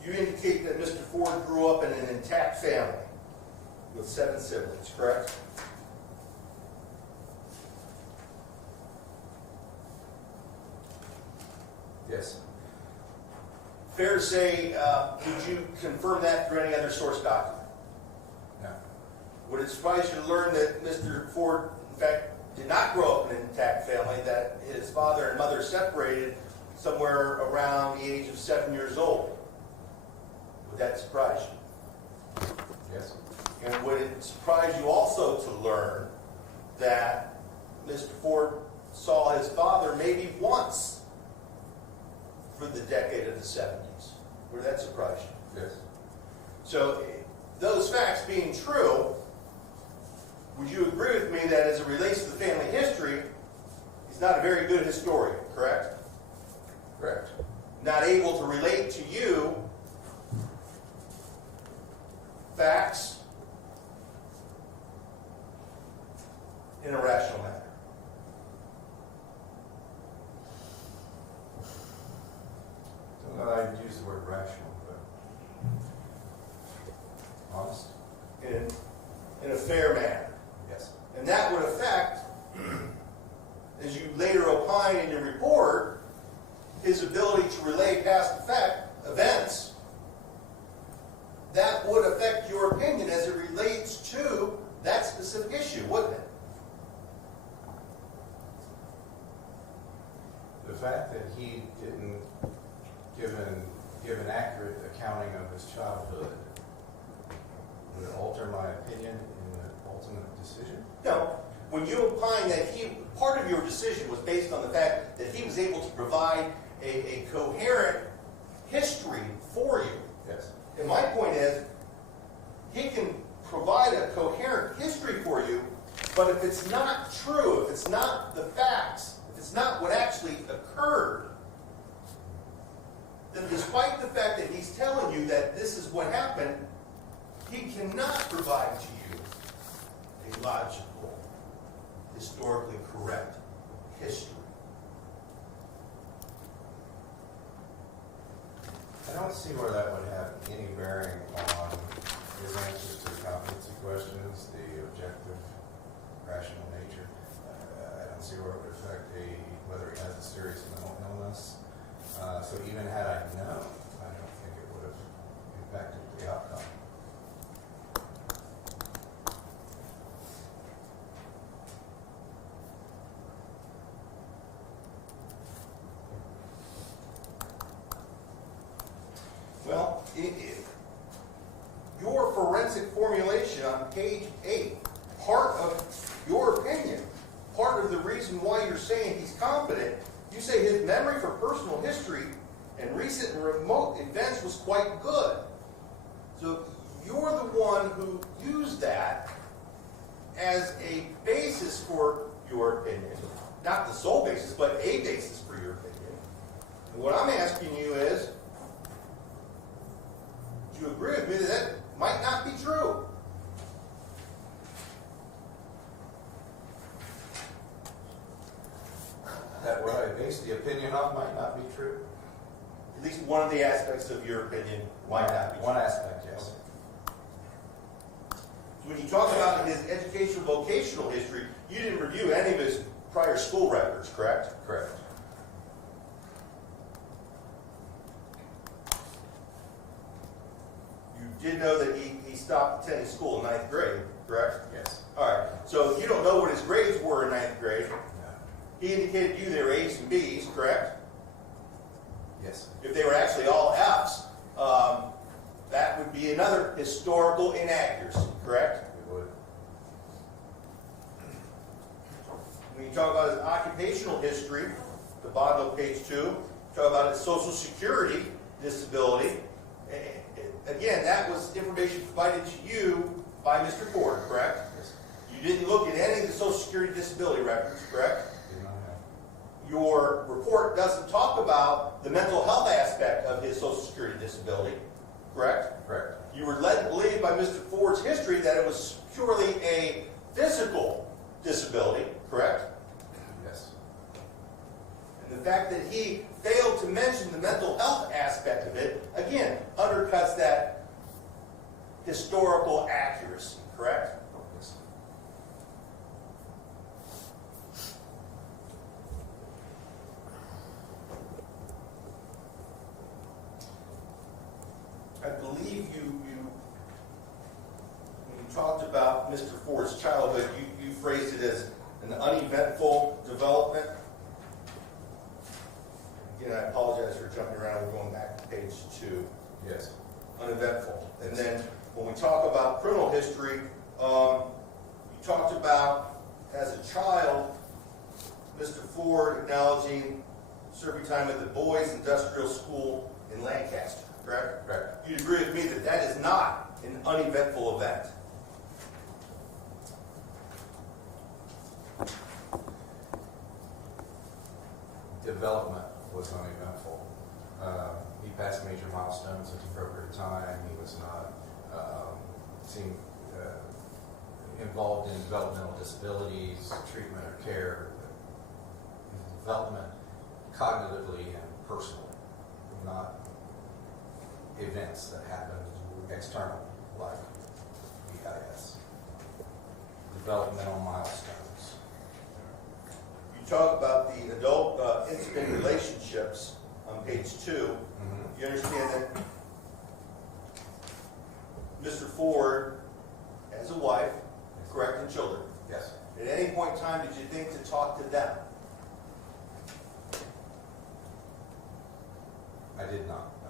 you indicate that Mr. Ford grew up in an intact family. with 7 siblings, correct? Yes. Fair to say, would you confirm that through any other source document? No. Would it surprise you to learn that Mr. Ford, in fact, did not grow up in an intact family, that his father and mother separated somewhere around the age of 7 years old? Would that surprise you? Yes. And would it surprise you also to learn that Mr. Ford saw his father maybe once for the decade of the 70s? Would that surprise you? Yes. So, those facts being true, would you agree with me that as it relates to the family history, he's not a very good historian, correct? Correct. Not able to relate to you facts in a rational manner? Don't know that I'd use the word rational, but honest. In a fair manner. Yes. And that would affect, as you later opine in your report, his ability to relay past events. That would affect your opinion as it relates to that specific issue, wouldn't it? The fact that he didn't give an accurate accounting of his childhood would it alter my opinion in the ultimate decision? No. When you opine that part of your decision was based on the fact that he was able to provide a coherent history for you. Yes. And my point is, he can provide a coherent history for you, but if it's not true, if it's not the facts, if it's not what actually occurred, then despite the fact that he's telling you that this is what happened, he cannot provide to you a logical, historically correct history. I don't see where that would have any bearing on his answers to the competency questions, the objective, rational nature. I don't see where it would affect whether he has a serious mental illness. So even had I known, I don't think it would have impacted the outcome. Well, your forensic formulation on page 8, part of your opinion, part of the reason why you're saying he's competent, you say his memory for personal history and recent and remote events was quite good. So you're the one who used that as a basis for your opinion. Not the sole basis, but a basis for your opinion. And what I'm asking you is, do you agree with me that that might not be true? That what I base the opinion off might not be true? At least one of the aspects of your opinion might not be true. One aspect, yes. So when you talk about his educational vocational history, you didn't review any of his prior school records, correct? Correct. You did know that he stopped attending school in 9th grade, correct? Yes. All right. So you don't know what his grades were in 9th grade. No. He indicated to you they were A's and B's, correct? Yes. If they were actually all F's, that would be another historical inaccuracy, correct? It would. When you talk about his occupational history, the bottom of page 2, talk about his Social Security disability. Again, that was information provided to you by Mr. Ford, correct? Yes. You didn't look at any of the Social Security disability records, correct? Did not have. Your report doesn't talk about the mental health aspect of his Social Security disability, correct? Correct. You were led to believe by Mr. Ford's history that it was purely a physical disability, correct? Yes. And the fact that he failed to mention the mental health aspect of it, again, undercuts that historical accuracy, correct? Yes. I believe when you talked about Mr. Ford's childhood, you phrased it as an uneventful development. Again, I apologize for jumping around. We're going back to page 2. Yes. Uneventful. And then when we talk about criminal history, you talked about, as a child, Mr. Ford acknowledging serving time at the Boys Industrial School in Lancaster, correct? Correct. You'd agree with me that that is not an uneventful event. Development was uneventful. He passed major milestones at the appropriate time. He was not seemed involved in developmental disabilities, treatment or care. Development cognitively and personally, not events that happen external, like BIS. Developmental milestones. You talk about the adult intimate relationships on page 2. Mm-hmm. You understand that Mr. Ford has a wife, correct, and children. Yes. At any point in time, did you think to talk to them? I did not. No.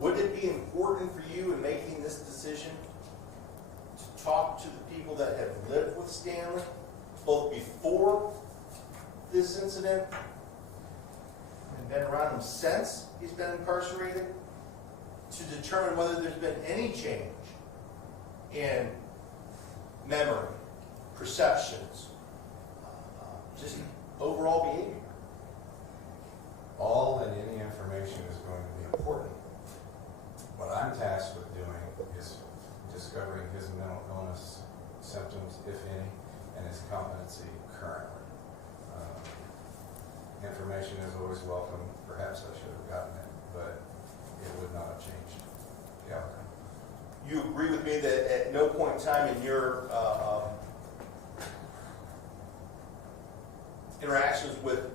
Would it be important for you in making this decision to talk to the people that have lived with Stanley, both before this incident and been around him since he's been incarcerated, to determine whether there's been any change in memory, perceptions, just overall behavior? All and any information is going to be important. What I'm tasked with doing is discovering his mental illness symptoms, if any, and his competency currently. Information is always welcome. Perhaps I should have gotten it, but it would not have changed the outcome. You agree with me that at no point in time in your interactions with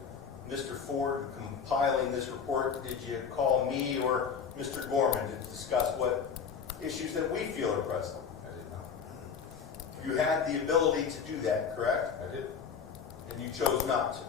Mr. Ford compiling this report, did you call me or Mr. Gorman to discuss what issues that we feel are present? I did not. You had the ability to do that, correct? I did. And you chose not to.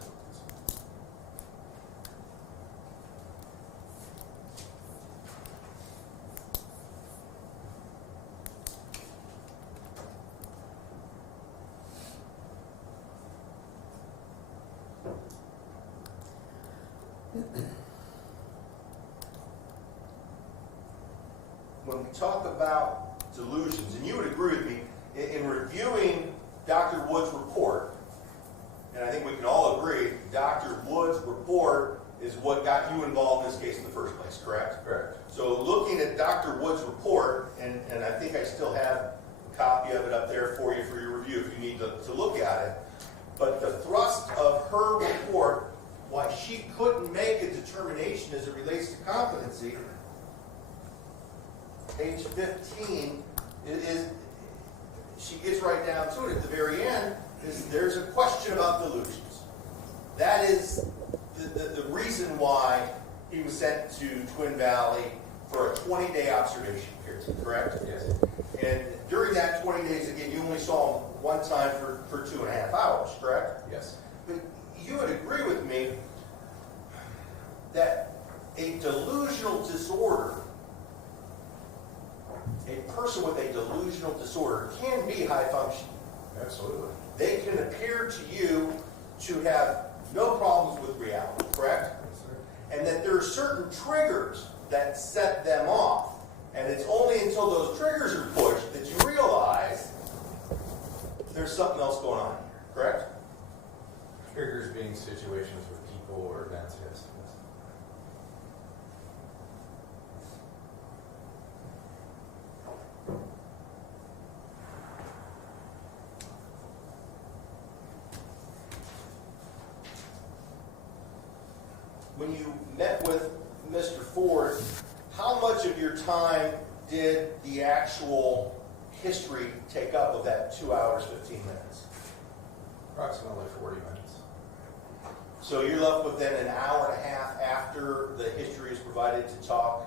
When we talk about delusions, and you would agree with me, in reviewing Dr. Wood's report, and I think we can all agree, Dr. Wood's report is what got you involved in this case in the first place, correct? Correct. So looking at Dr. Wood's report, and I think I still have a copy of it up there for you for your review if you need to look at it, but the thrust of her report, why she couldn't make a determination as it relates to competency, page 15, is she gets right down to it. At the very end, there's a question about delusions. That is the reason why he was sent to Twin Valley for a 20-day observation period, correct? Yes. And during that 20 days, again, you only saw him one time for 2.5 hours, correct? Yes. But you would agree with me that a delusional disorder, a person with a delusional disorder can be high functioning. Absolutely. They can appear to you to have no problems with reality, correct? Yes, sir. And that there are certain triggers that set them off. And it's only until those triggers are pushed that you realize there's something else going on here, correct? Triggers being situations with people or events, yes. when you met with Mr. Ford, how much of your time did the actual history take up of that 2 hours, 15 minutes? Approximately 40 minutes. So you're left with then an hour and a half after the history is provided to talk,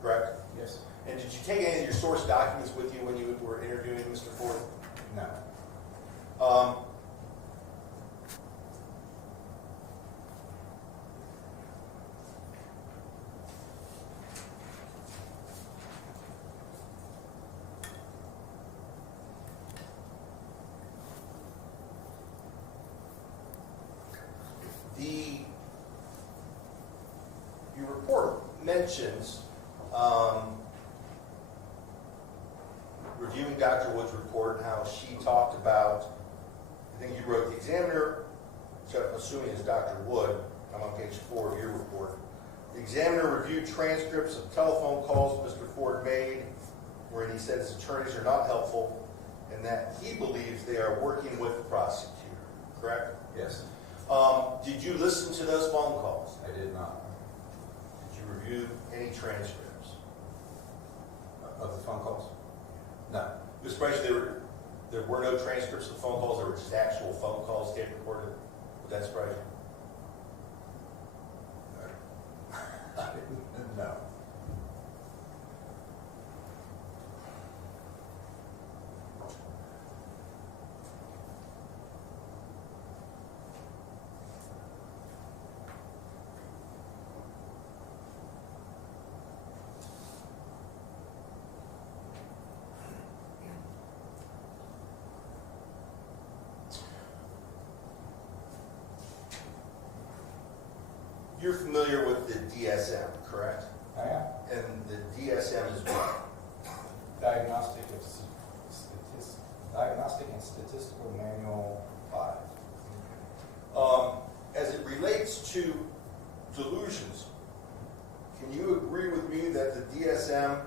correct? Yes. And did you take any of your source documents with you when you were interviewing Mr. Ford? No. Your report mentions reviewing Dr. Wood's report and how she talked about, I think you wrote the examiner, so I'm assuming it's Dr. Wood, I'm on page 4 of your report. The examiner reviewed transcripts of telephone calls Mr. Ford made where he said his attorneys are not helpful and that he believes they are working with the prosecutor, correct? Yes. Did you listen to those phone calls? I did not. Did you review any transcripts? Of the phone calls? No. Mr. Price, there were no transcripts of the phone calls, there were just actual phone calls tape recorded. Would that surprise you? No. You're familiar with the DSM, correct? I am. And the DSM is what? Diagnostic and Statistical Manual 5. As it relates to delusions, can you agree with me that the DSM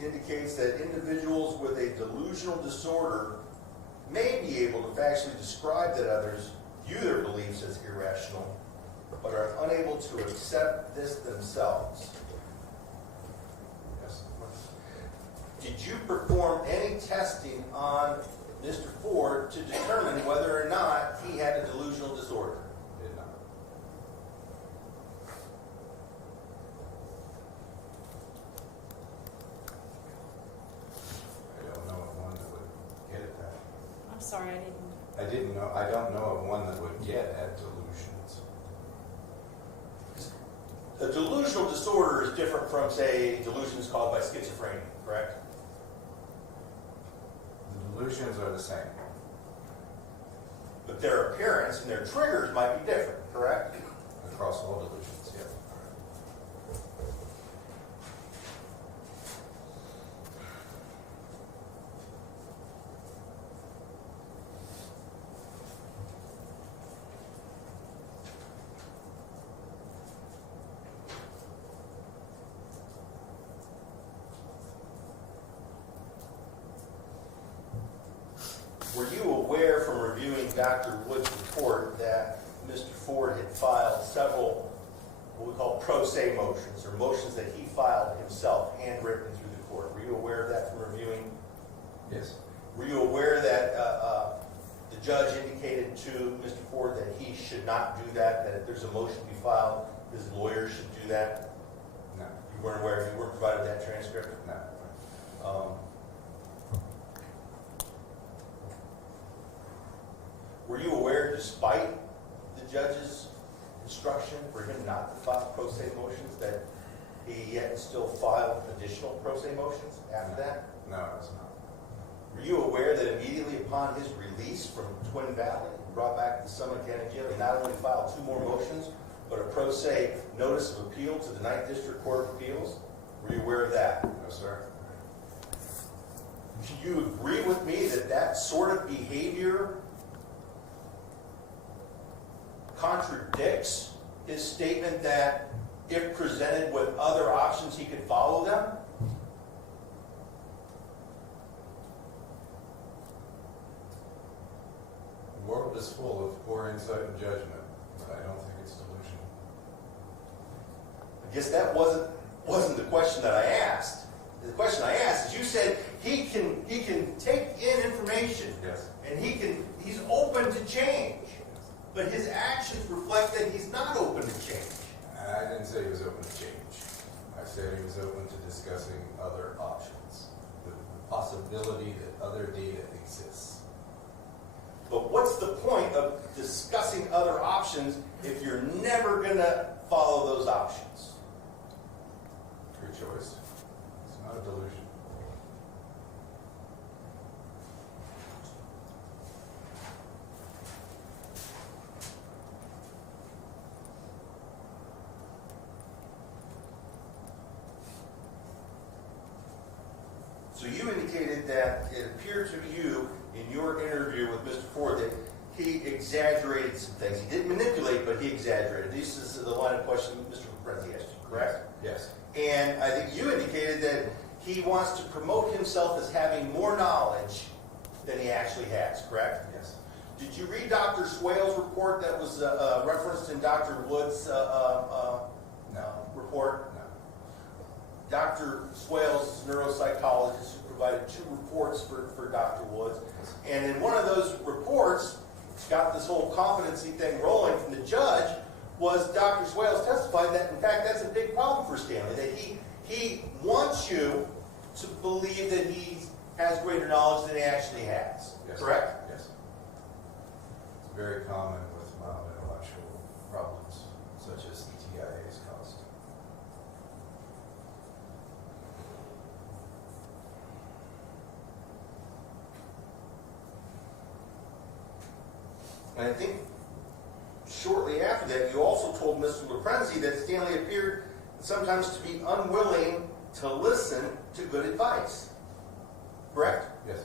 indicates that individuals with a delusional disorder may be able to factually describe that others view their beliefs as irrational, but are unable to accept this themselves? Yes. Did you perform any testing on Mr. Ford to determine whether or not he had a delusional disorder? Did not. I don't know of one that would get at that. I'm sorry, I didn't. I don't know of one that would get at delusions. A delusional disorder is different from, say, delusions caused by schizophrenia, correct? The delusions are the same. But their appearance and their triggers might be different, correct? Across all delusions, yes. Were you aware from reviewing Dr. Wood's report that Mr. Ford had filed several what we call pro se motions, or motions that he filed himself, handwritten through the court? Were you aware of that from reviewing? Yes. Were you aware that the judge indicated to Mr. Ford that he should not do that, that if there's a motion to be filed, his lawyer should do that? No. You weren't aware, you weren't provided that transcript? No. Were you aware, despite the judge's instruction for him not to file pro se motions, that he yet still filed additional pro se motions after that? No, I was not. Were you aware that immediately upon his release from Twin Valley, brought back to Summit County Jail, he not only filed 2 more motions, but a pro se notice of appeal to the 9th District Court of Appeals? Were you aware of that? No, sir. Do you agree with me that that sort of behavior contradicts his statement that if presented with other options, he could follow them? The world is full of poor insight and judgment, but I don't think it's delusional. guess that wasn't the question that I asked. The question I asked is, you said he can take in information. Yes. And he's open to change. But his actions reflect that he's not open to change. I didn't say he was open to change. I said he was open to discussing other options. The possibility that other data exists. But what's the point of discussing other options if you're never going to follow those options? Your choice. It's not a delusion. So you indicated that it appeared to you in your interview with Mr. Ford that he exaggerated some things. He didn't manipulate, but he exaggerated. This is the line of question Mr. Competency asked you, correct? Yes. And I think you indicated that he wants to promote himself as having more knowledge than he actually has, correct? Yes. Did you read Dr. Swale's report that was referenced in Dr. Wood's No. report? No. Dr. Swales is a neuropsychologist who provided 2 reports for Dr. Woods. And in one of those reports, it's got this whole competency thing rolling from the judge, was Dr. Swales testified that, in fact, that's a big problem for Stanley, that he wants you to believe that he has greater knowledge than he actually has. Yes. Correct? Yes. It's very common with mild intellectual problems, such as the TIA's caused. And I think shortly after that, you also told Mr. Lorenzi that Stanley appeared sometimes to be unwilling to listen to good advice. Correct? Yes.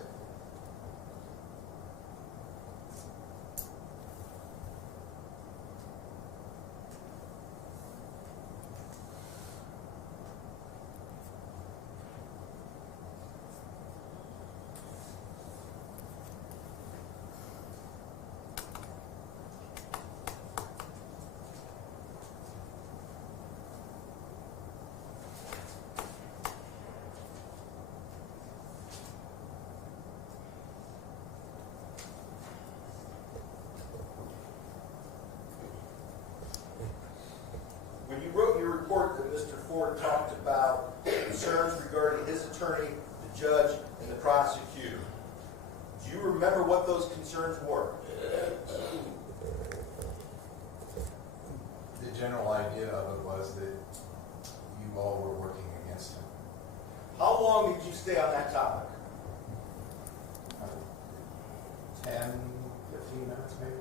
When you wrote in your report that Mr. Ford talked about concerns regarding his attorney, the judge, and the prosecutor, do you remember what those concerns were? The general idea of it was that you all were working against him. How long did you stay on that topic? 10, 15 minutes maybe.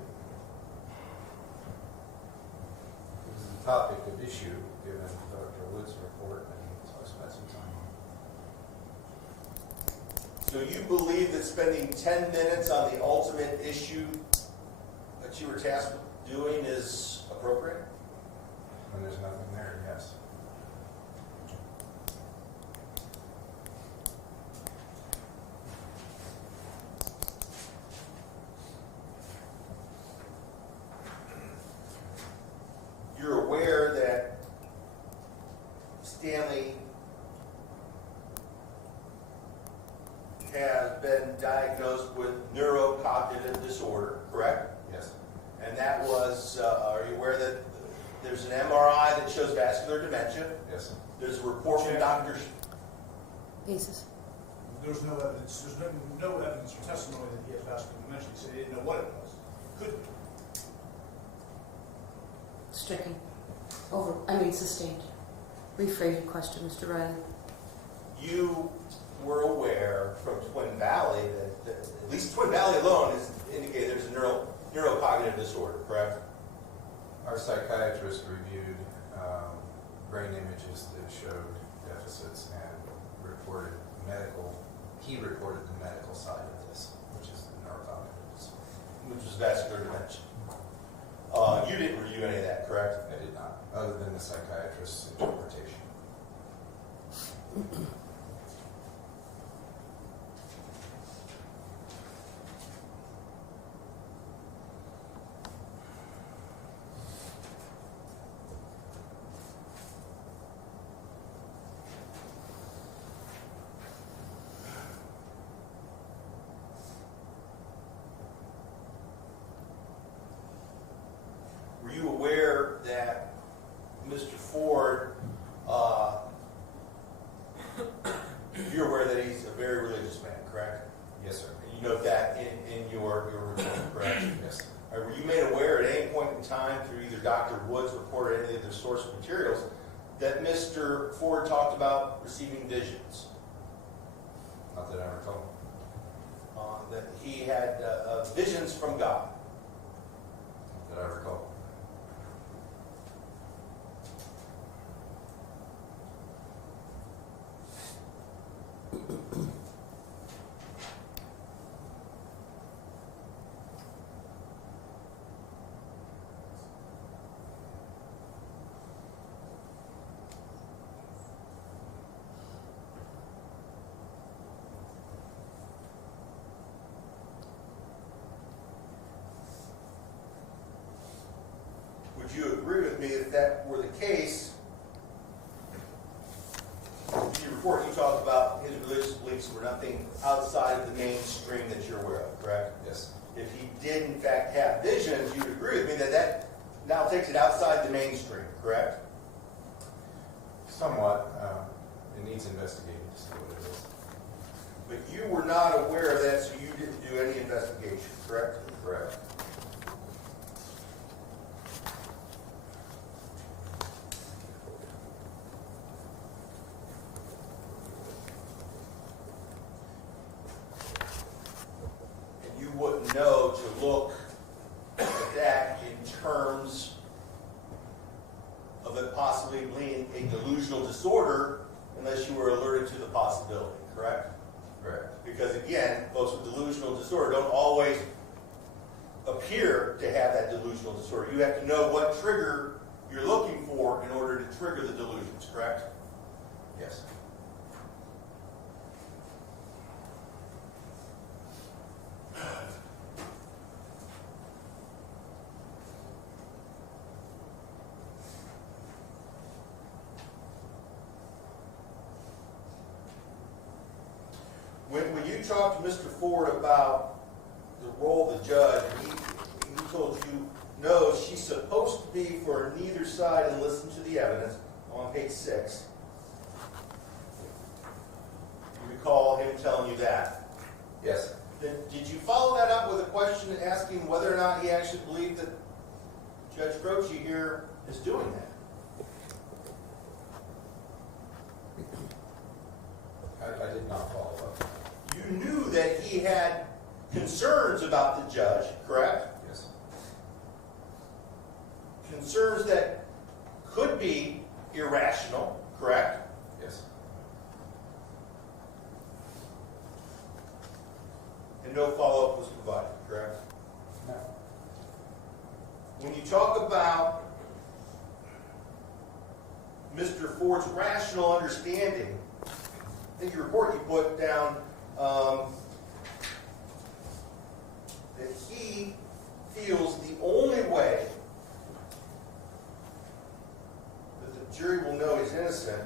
It was the topic of issue given Dr. Wood's report, and so I spent some time on it. So you believe that spending 10 minutes on the ultimate issue that you were tasked with doing is appropriate? When there's nothing there, yes. You're aware that Stanley has been diagnosed with neurocognitive disorder, correct? Yes. And that was, are you aware that there's an MRI that shows vascular dementia? Yes. There's a report from doctors. Basis. There's no evidence, no evidence or testimony that he has vascular dementia, so they didn't know what it was. Could be. Stricken. Sustained. Rephrase your question, Mr. Riley. You were aware from Twin Valley that at least Twin Valley alone has indicated there's a neurocognitive disorder, correct? Our psychiatrist reviewed brain images that showed deficits and reported he reported the medical side of this, which is the neurocognitive disorder. Which was vascular dementia. You didn't review any of that, correct? I did not, other than the psychiatrist's interpretation. Mr. Ford, you're aware that he's a very religious man, correct? Yes, sir. And you note that in your report, correct? Yes. All right, were you made aware at any point in time through either Dr. Wood's report or any of the source materials that Mr. Ford talked about receiving visions? Not that I recall. That he had visions from God? Not that I recall. Would you agree with me if that were the case? In your report, you talked about his religious beliefs were nothing outside of the mainstream that you're aware of, correct? Yes. If he did in fact have visions, you would agree with me that that now takes it outside the mainstream, correct? Somewhat. It needs investigating to see what it is. But you were not aware of that, so you didn't do any investigation, correct? Correct. And you wouldn't know to look at that in terms of it possibly being a delusional disorder unless you were alerted to the possibility, correct? Correct. Because again, folks with delusional disorder don't always appear to have that delusional disorder. You have to know what trigger you're looking for in order to trigger the delusions, correct? Yes. When you talked to Mr. Ford about the role of the judge, he told you, no, she's supposed to be for neither side and listen to the evidence on page 6. You recall him telling you that? Yes. Then did you follow that up with a question asking whether or not he actually believed that Judge Croce here is doing that? I did not follow up. You knew that he had concerns about the judge, correct? Yes. Concerns that could be irrational, correct? Yes. And no follow-up was provided, correct? No. When you talk about Mr. Ford's rational understanding, in your report you put down that he feels the only way that the jury will know he's innocent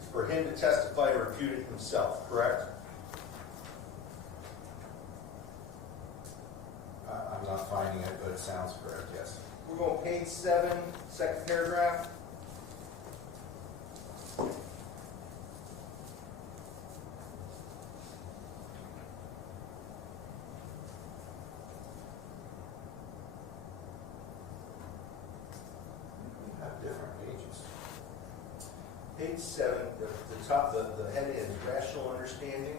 is for him to testify and refute it himself, correct? I'm not finding it, but it sounds correct, yes. We're going to page 7, second paragraph. We have different pages. Page 7, the top, the heading is rational understanding.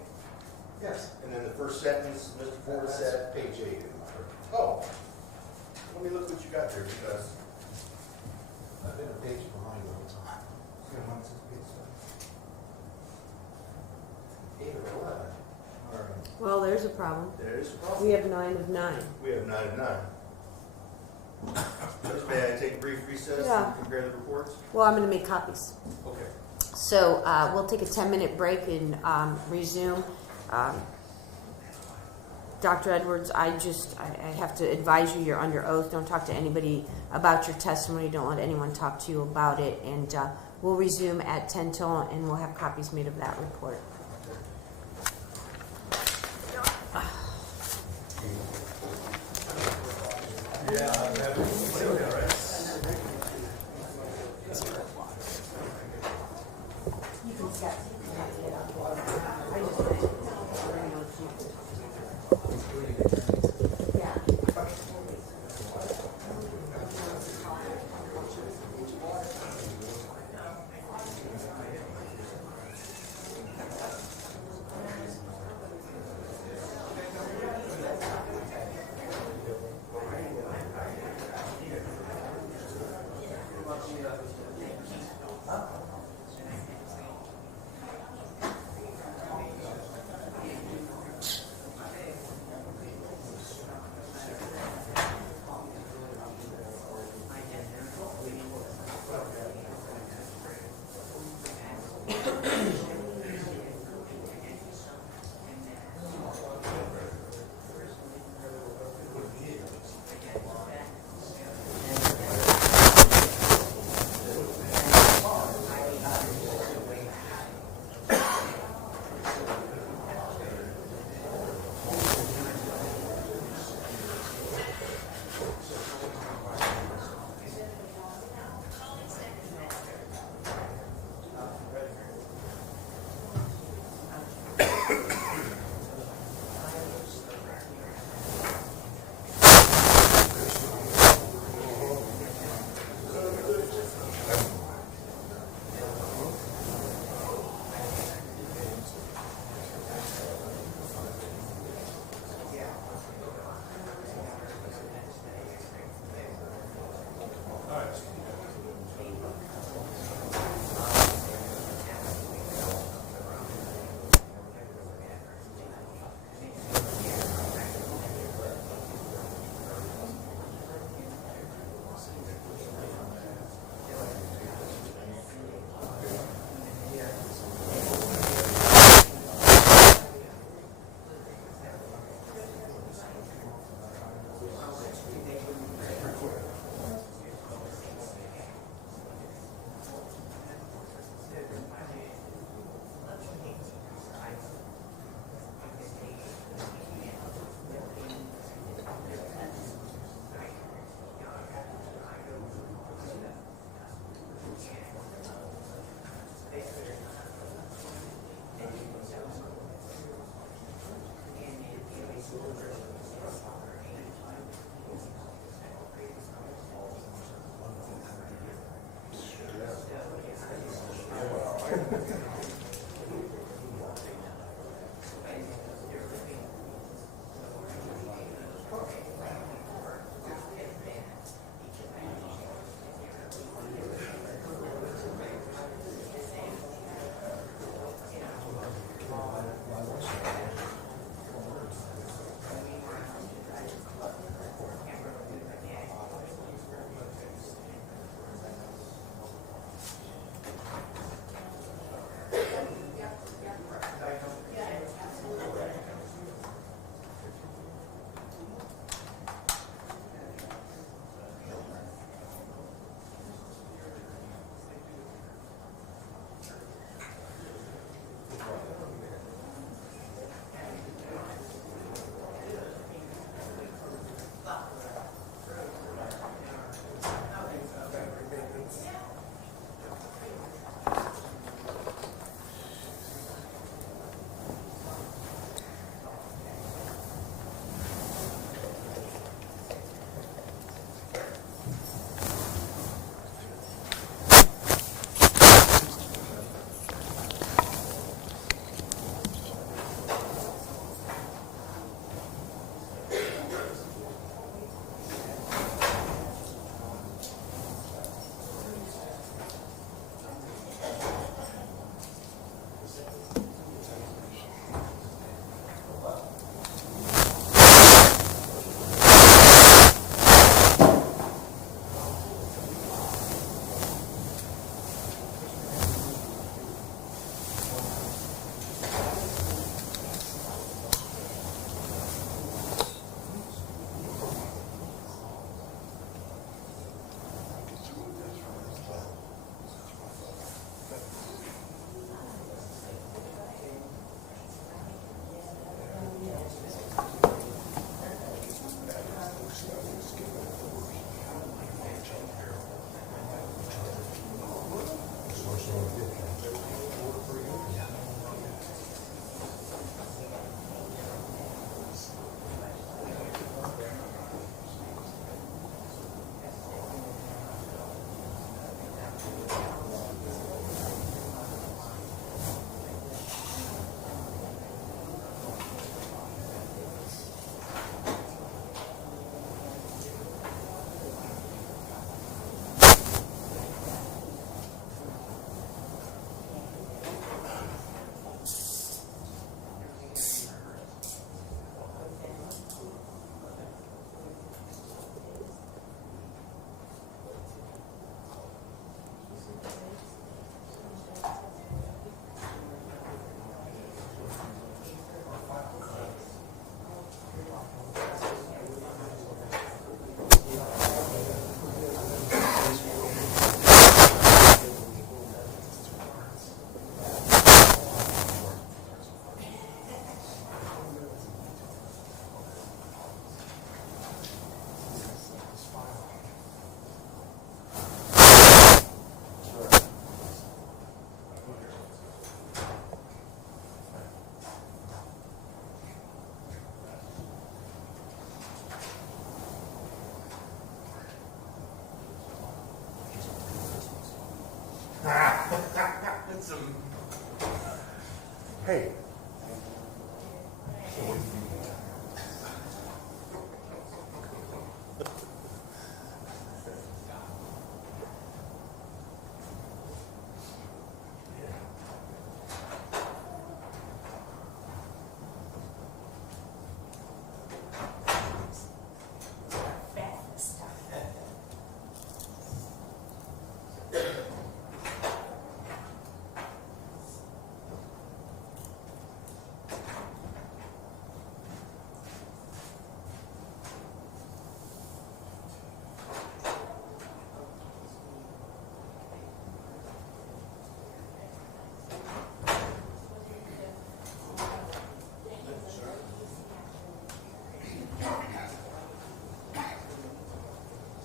Yes. And then the first sentence, Mr. Ford That's said, page 8 in my report. oh, let me look what you got there because I've been a page behind the whole time. 8 or 11. all right, Well, there's a problem. there's a problem. We have 9 of 9. We have 9 of 9. Judge, may I take a brief recess Yeah. and compare the reports? Well, I'm going to make copies. Okay. So we'll take a 10-minute break and resume. Dr. Edwards, I have to advise you, you're under oath. Don't talk to anybody about your testimony. Don't let anyone talk to you about it. And we'll resume at 10 till, and we'll have copies made of that report. Hey.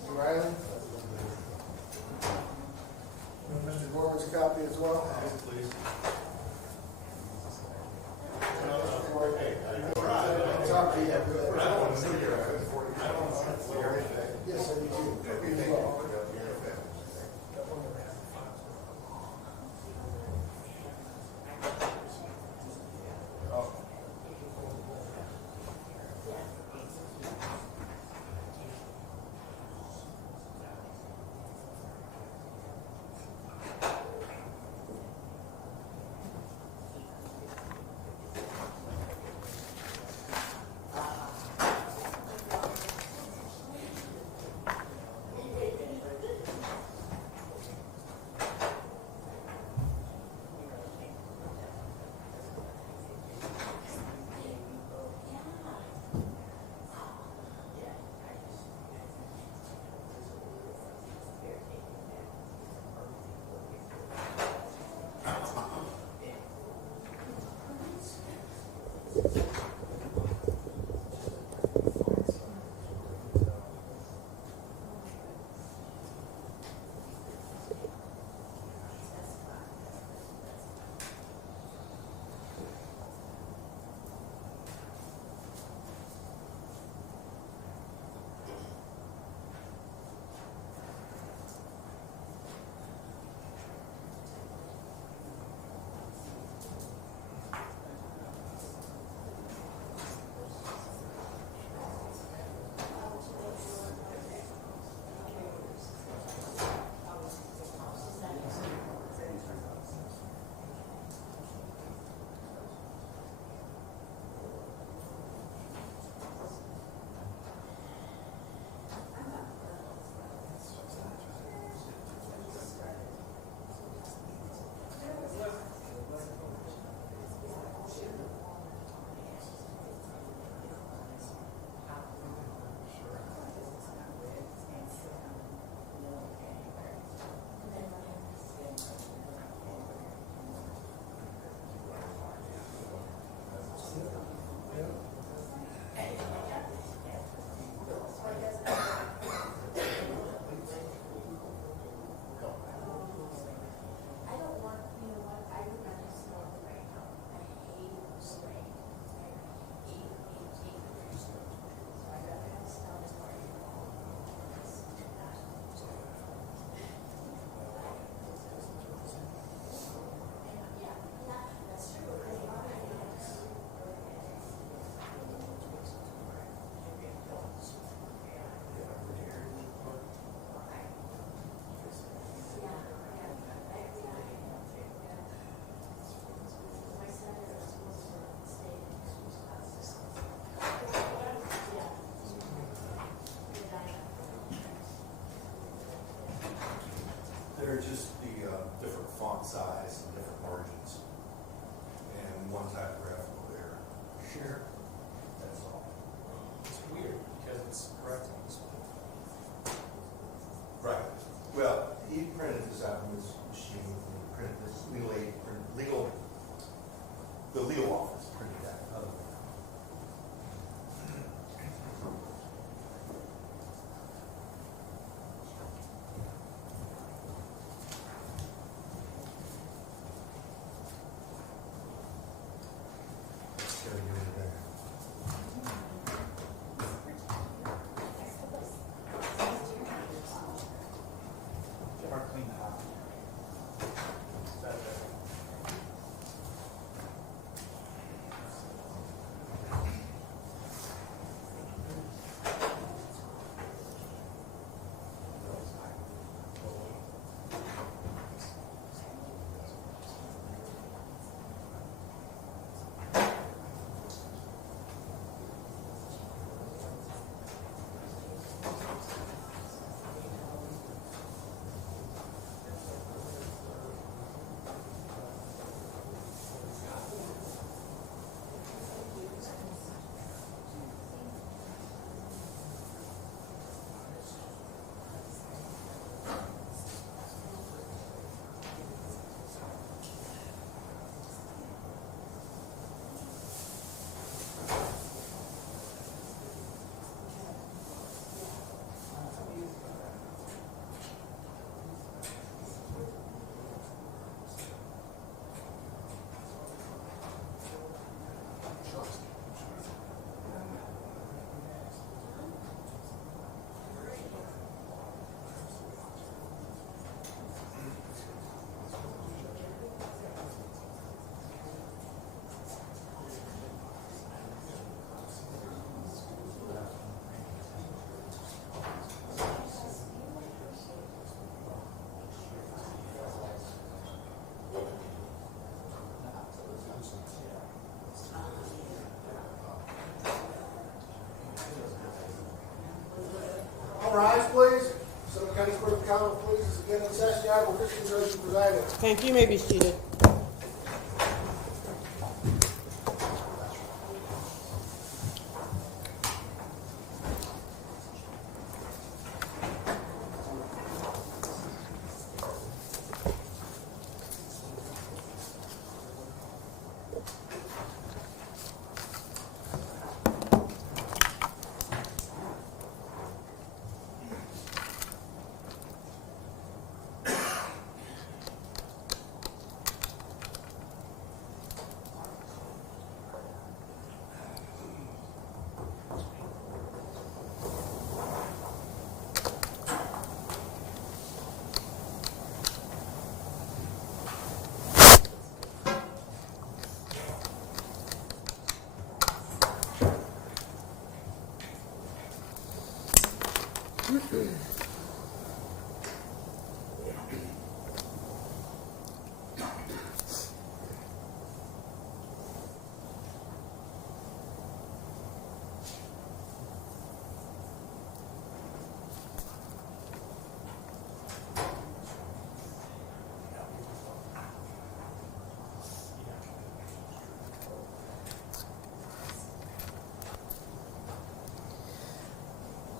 Mr. Riley? Mr. Gorman's copy as well? Please. It's already, yeah, good. Yes, I do too. Me as well. They're just the different font size and different margins, and one typographical error. Sure. That's all. It's weird because it's correct on this one. Right. Well, he printed this out on his machine, and he printed this the legal office printed that other one. Gotta get it there. Or clean that up. rise, please. Suffolk County Court of Common Pleas is again in session. The Honorable Christian Judge presiding. Thank you. You may be seated.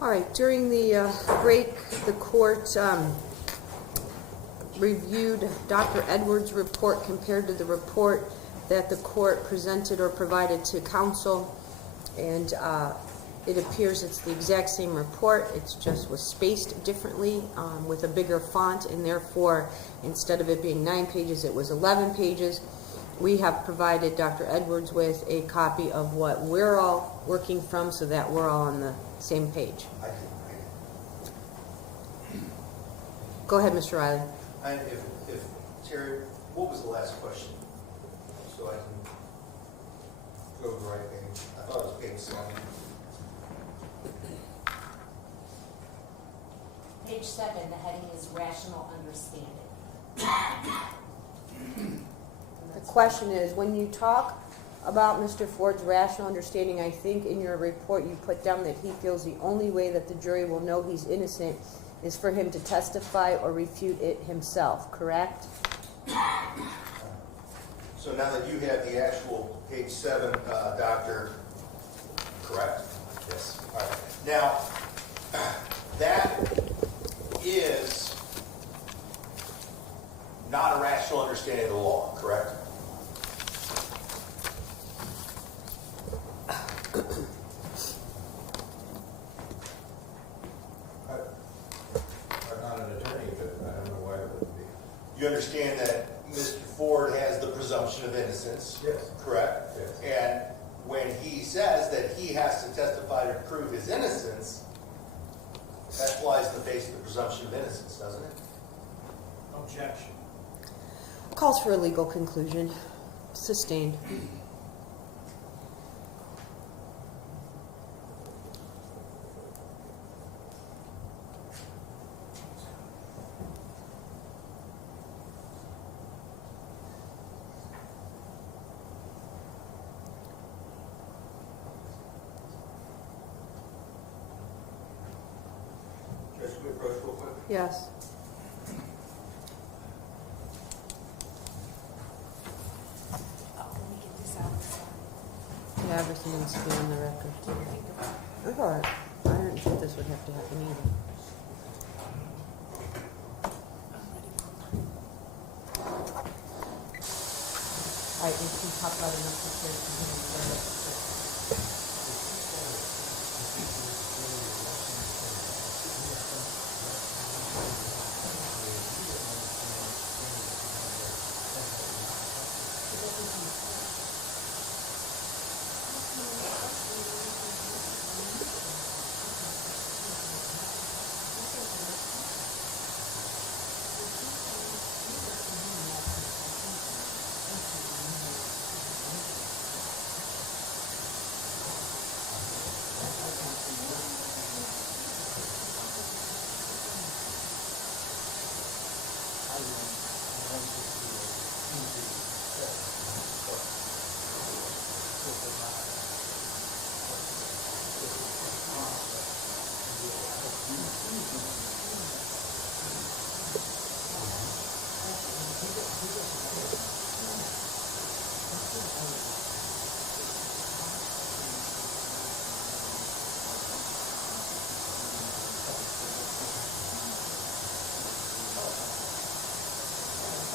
All right, during the break, the court reviewed Dr. Edwards' report compared to the report that the court presented or provided to counsel, and it appears it's the exact same report. It's just was spaced differently with a bigger font, and therefore, instead of it being 9 pages, it was 11 pages. We have provided Dr. Edwards with a copy of what we're all working from so that we're all on the same page. Go ahead, Mr. Riley. If Terry, what was the last question? So I can go to the right page. I thought it was page 7. Page 7, the heading is rational understanding. The question is, when you talk about Mr. Ford's rational understanding, I think in your report you put down that he feels the only way that the jury will know he's innocent is for him to testify or refute it himself, correct? So now that you have the actual page 7, Doctor, correct? Yes. All right. Now, that is not a rational understanding of the law, correct? I'm not an attorney, but I don't know why it wouldn't be. You understand that Mr. Ford has the presumption of innocence, Yes. correct? Yes. And when he says that he has to testify to prove his innocence, that flies in the face of the presumption of innocence, doesn't it? Objection. Calls for a legal conclusion. Sustained. Judge, can we approach real quick? Yes. Oh, let me get this out of the side. Yeah, everything needs to be on the record. I thought, I didn't think this would have to happen either. All right, we can talk about enough to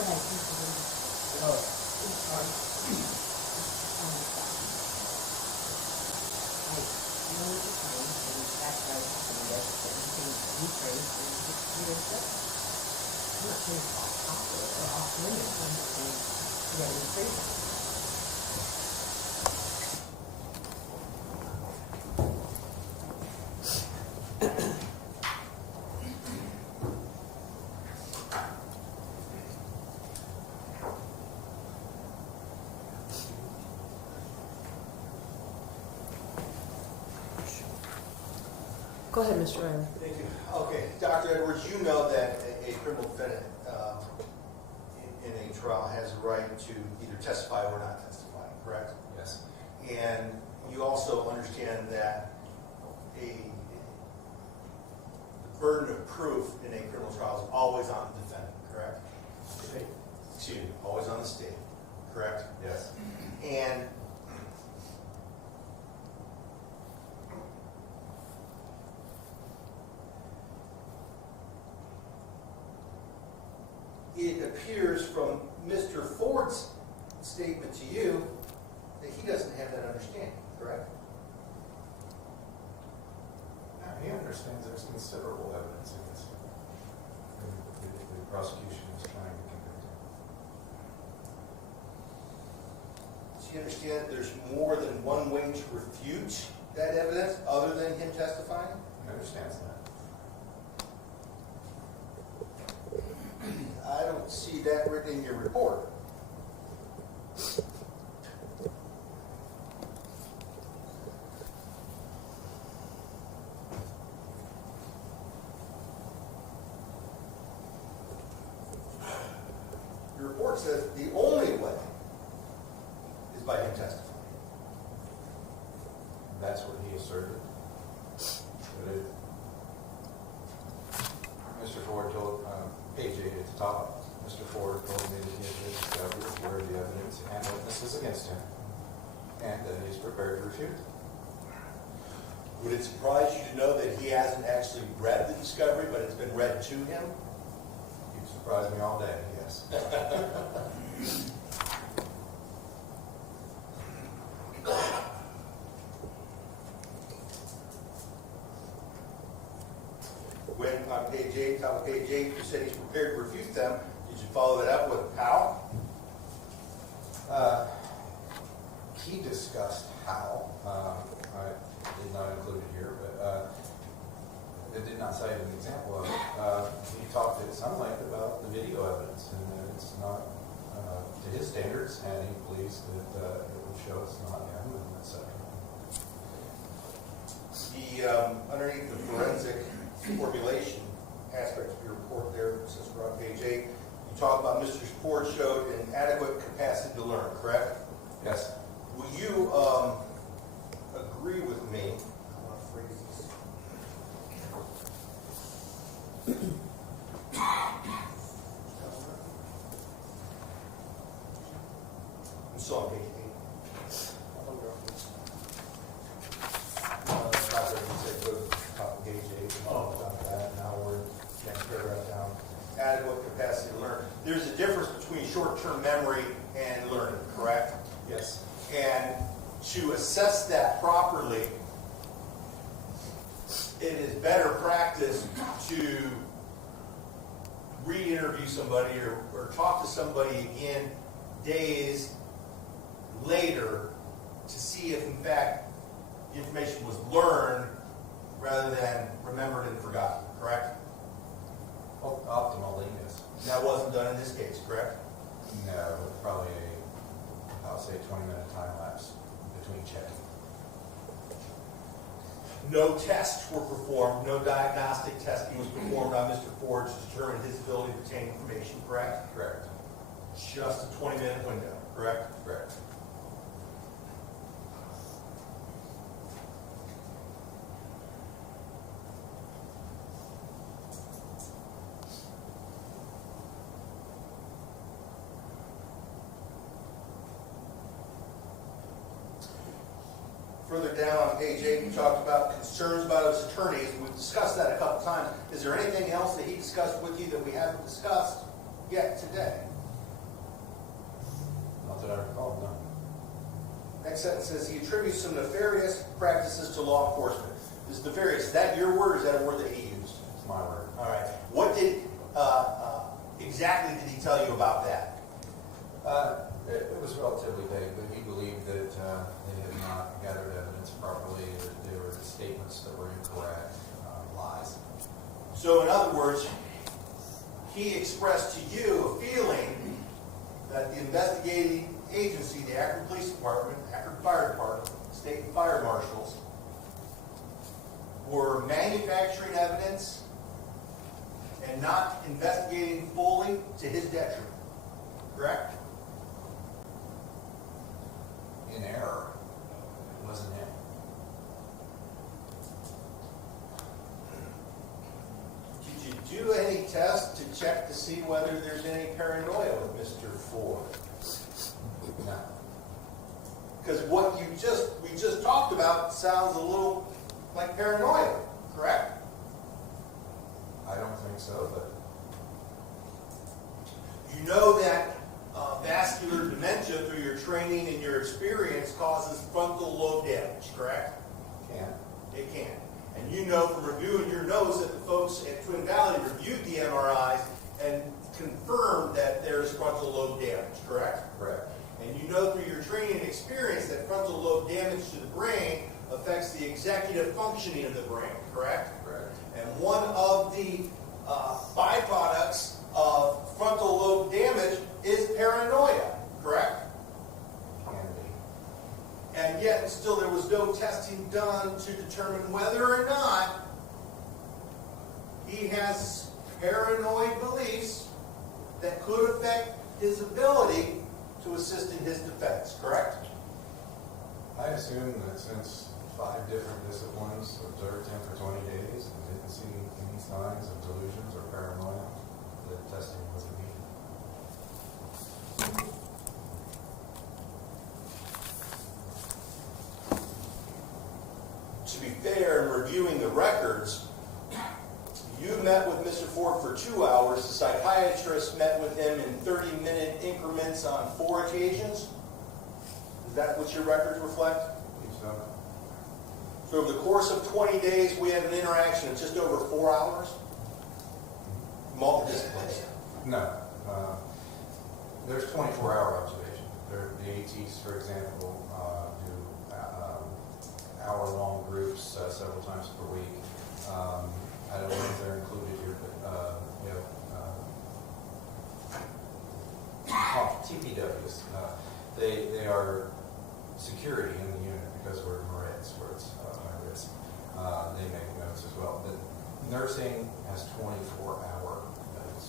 but I think we're gonna. I know what you're saying, and that's why I was saying that everything you praise is really good. I'm not saying it's off topic or off limits, I'm just saying you gotta be praised on it. Go ahead, Mr. Riley. Thank you. Okay, Dr. Edwards, you know that a criminal defendant in a trial has a right to either testify or not testify, correct? Yes. And you also understand that the burden of proof in a criminal trial is always on the defendant, correct? Excuse me, always on the state, correct? Yes. And it appears from Mr. Ford's statement to you that he doesn't have that understanding, correct? He understands there's considerable evidence against him. The prosecution is trying to convict him. Does he understand that there's more than one way to refute that evidence other than him testifying? He understands that. I don't see that written in your report. Your report says the only way is by him testifying. That's what he asserted. But Mr. Ford told, page 8 at the top, Mr. Ford told me that he had discovered where the evidence and witnesses against him, and that he's prepared to refute. Would it surprise you to know that he hasn't actually read the discovery, but it's been read to him? He'd surprise me all day, yes. When on page 8, top of page 8, you said he's prepared to refute them, did you follow that up with how? He discussed how, I did not include it here, but it did not cite an example of it. He talked at some length about the video evidence, and that it's not to his standards, and he believes that it will show it's not him, and etc. Underneath the forensic formulation aspect of your report there, since we're on page 8, you talk about Mr. Ford showed an adequate capacity to learn, correct? Yes. Will you agree with me? I want to phrase this. I'm still on page 8. Dr. You said go to the top of page 8, and talk about that, now we're next paragraph down. Adequate capacity to learn. There's a difference between short-term memory and learning, correct? Yes. And to assess that properly, it is better practice to re-interview somebody or talk to somebody again days later to see if in fact the information was learned rather than remembered and forgotten, correct? Optimally, yes. That wasn't done in this case, correct? No, probably I'll say 20-minute time lapse between checking. No tests were performed, no diagnostic testing was performed on Mr. Ford to determine his ability to retain information, correct? Correct. Just a 20-minute window, correct? Correct. Further down on page 8, you talked about concerns about his attorneys. We've discussed that a couple times. Is there anything else that he discussed with you that we haven't discussed yet today? that I recall, no. Next sentence says he attributes some nefarious practices to law enforcement. Is nefarious, is that your word or is that a word that he used? It's my word. All right. What did, exactly did he tell you about that? It was relatively vague, but he believed that they had not gathered evidence properly, that there were statements that were incorrect, lies. So in other words, he expressed to you a feeling that the investigating agency, the Akron Police Department, Akron Fire Department, state fire marshals, were manufacturing evidence and not investigating fully to his detriment. Correct? In error. It wasn't him. Did you do any tests to check to see whether there's any paranoia with Mr. Ford? No. Because what we just talked about sounds a little like paranoia, correct? I don't think so, but You know that vascular dementia through your training and your experience causes frontal lobe damage, correct? can. It can. And you know from reviewing your notes that the folks at Twin Valley reviewed the MRIs and confirmed that there's frontal lobe damage, correct? Correct. And you know through your training and experience that frontal lobe damage to the brain affects the executive functioning of the brain, correct? Correct. And one of the byproducts of frontal lobe damage is paranoia, correct? Can be. And yet still there was no testing done to determine whether or not he has paranoid beliefs that could affect his ability to assist in his defense, correct? I assume that since 5 different disciplines observed him for 20 days and didn't see any signs of delusions or paranoia, that testing wasn't needed. To be fair, in reviewing the records, you met with Mr. Ford for 2 hours. The psychiatrist met with him in 30-minute increments on 4 occasions. Is that what your records reflect? So, So over the course of 20 days, we had an interaction of just over 4 hours? Multidisciplines. no. There's 24-hour observation. The ATs, for example, do hour-long groups several times per week. I don't know if they're included here, but TPWs. They are security in the unit because we're Marines, where it's high risk. They make notes as well. But nursing has 24-hour notes.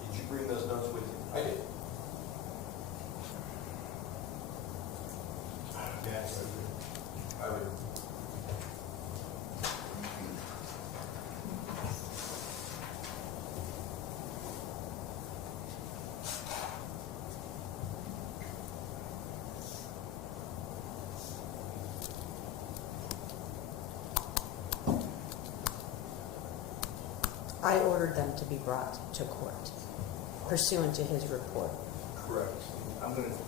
Did you bring those notes with you? I did. Yes. I would. I ordered them to be brought to court pursuant to his report. Correct. I'm going to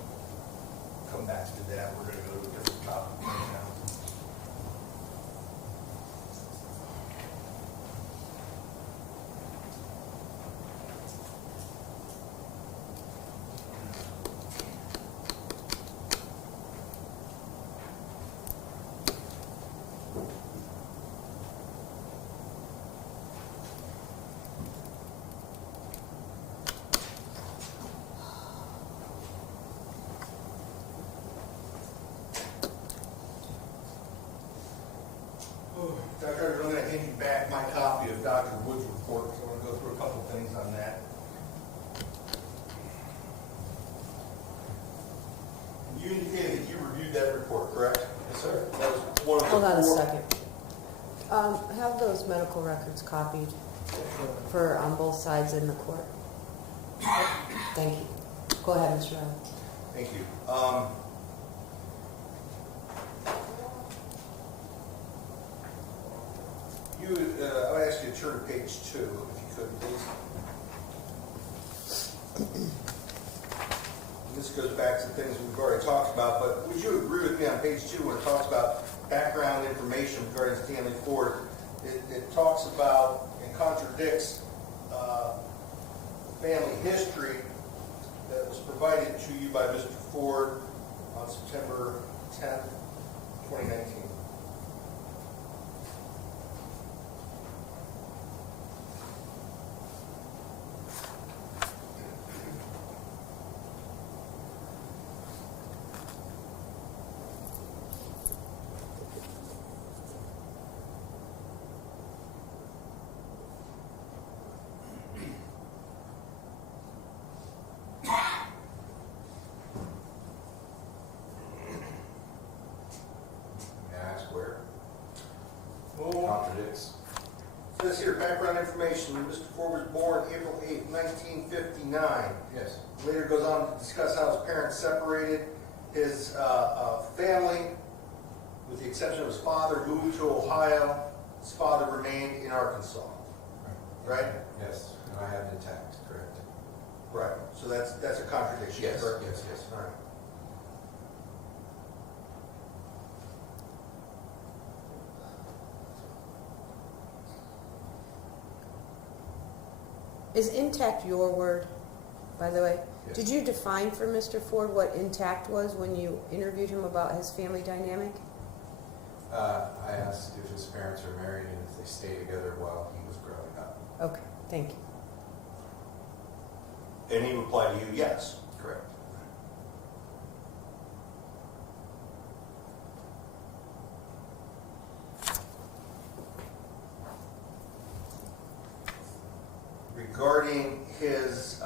come back to that. We're going to go to a different topic right now. Dr. I'm going to hand you back my copy of Dr. Wood's report, so I want to go through a couple things on that. You indicated that you reviewed that report, correct? Yes, sir. That was one of the Hold on a 4 second. Have those medical records copied for on both sides in the court. Thank you. Go ahead, Mr. Riley. Thank you. I would ask you to turn to page 2, if you could, please. goes back to things we've already talked about, but would you agree with me on page 2 when it talks about background information regarding Stanley Ford? It talks about and contradicts family history that was provided to you by Mr. Ford on September 10th, 2019. May I ask where? Well, Contradicts. it says here, background information. Mr. Ford was born April 8th, 1959. Yes. Later goes on to discuss how his parents separated. His family, with the exception of his father, moved to Ohio. His father remained in Arkansas. Right? Yes, and I have it intact, correct. Right. So that's a contradiction. Yes, correct? yes, yes. All right. Is intact your word, by the way? Yes. Did you define for Mr. Ford what intact was when you interviewed him about his family dynamic? I asked if his parents are married and if they stayed together while he was growing up. Okay, thank you. And he replied to you, yes. Correct. Regarding his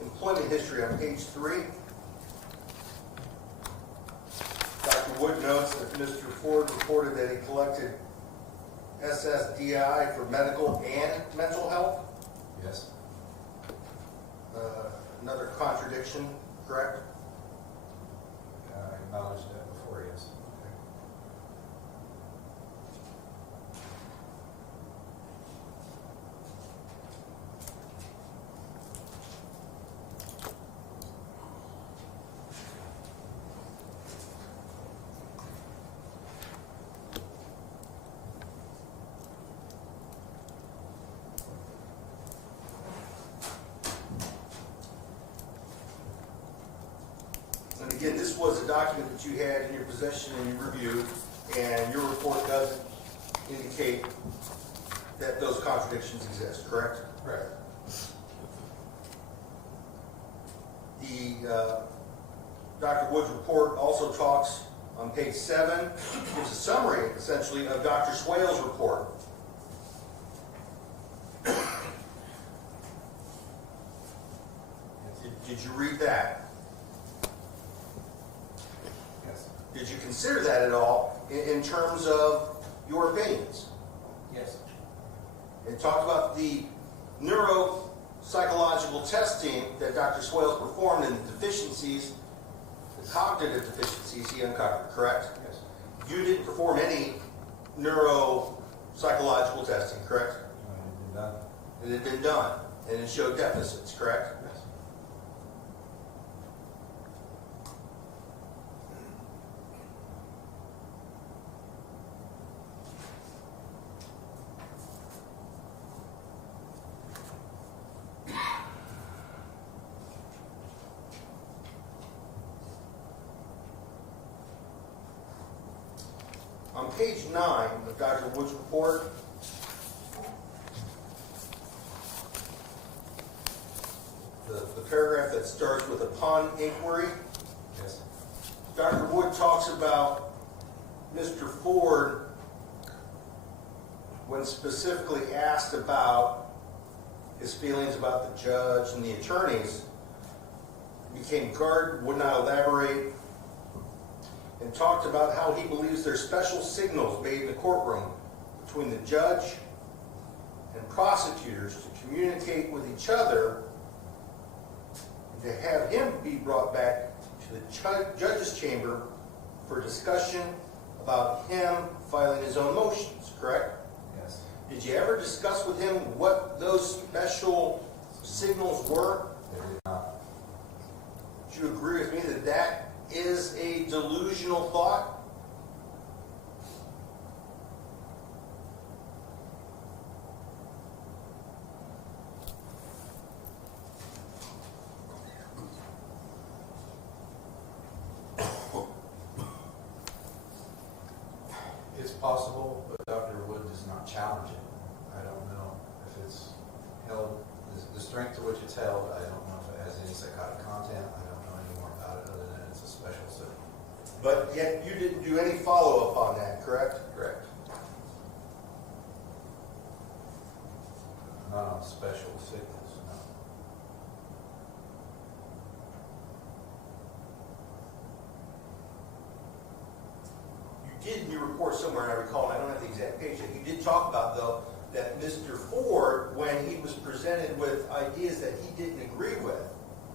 employment history on page 3, Dr. Wood notes that Mr. Ford reported that he collected SSDI for medical and mental health. Yes. Another contradiction, correct? I acknowledged that before, yes. Okay. And again, this was a document that you had in your possession and you reviewed, and your report does indicate that those contradictions exist, correct? Correct. The Dr. Wood's report also talks on page 7, gives a summary, essentially, of Dr. Swale's report. Did you read that? Yes. Did you consider that at all in terms of your opinions? Yes. And talked about the neuropsychological testing that Dr. Swales performed and the deficiencies, the cognitive deficiencies he uncovered, correct? Yes. You didn't perform any neuropsychological testing, correct? Done. It had been done, and it showed deficits, correct? Yes. On page 9 of Dr. Wood's report, the paragraph that starts with upon inquiry, Yes. Dr. Wood talks about Mr. Ford when specifically asked about his feelings about the judge and the attorneys, became guarded, would not elaborate, and talked about how he believes there's special signals made in the courtroom between the judge and prosecutors to communicate with each other and to have him be brought back to the judge's chamber for discussion about him filing his own motions, correct? Did you ever discuss with him what those special signals were? They did not. Would you agree with me that that is a delusional thought? It's possible, but Dr. Wood does not challenge it. I don't know if it's held, the strength to which it's held, I don't know if it has any psychotic content. I don't know any more about it other than it's a special signal. But yet you didn't do any follow-up on that, correct? Correct. Not on special signals, no. You did in your report somewhere, and I recall, and I don't have the exact page yet, you did talk about, though, that Mr. Ford, when he was presented with ideas that he didn't agree with,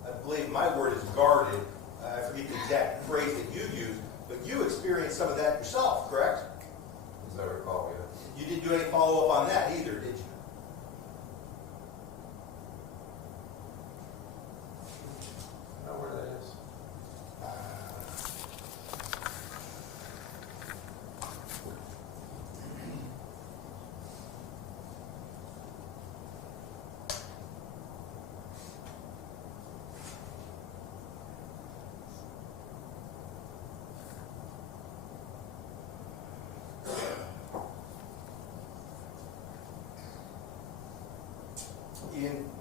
I believe my word is guarded, I forget the exact phrase that you used, but you experienced some of that yourself, correct? As I recall, yeah. You didn't do any follow-up on that either, did you? I know where that is.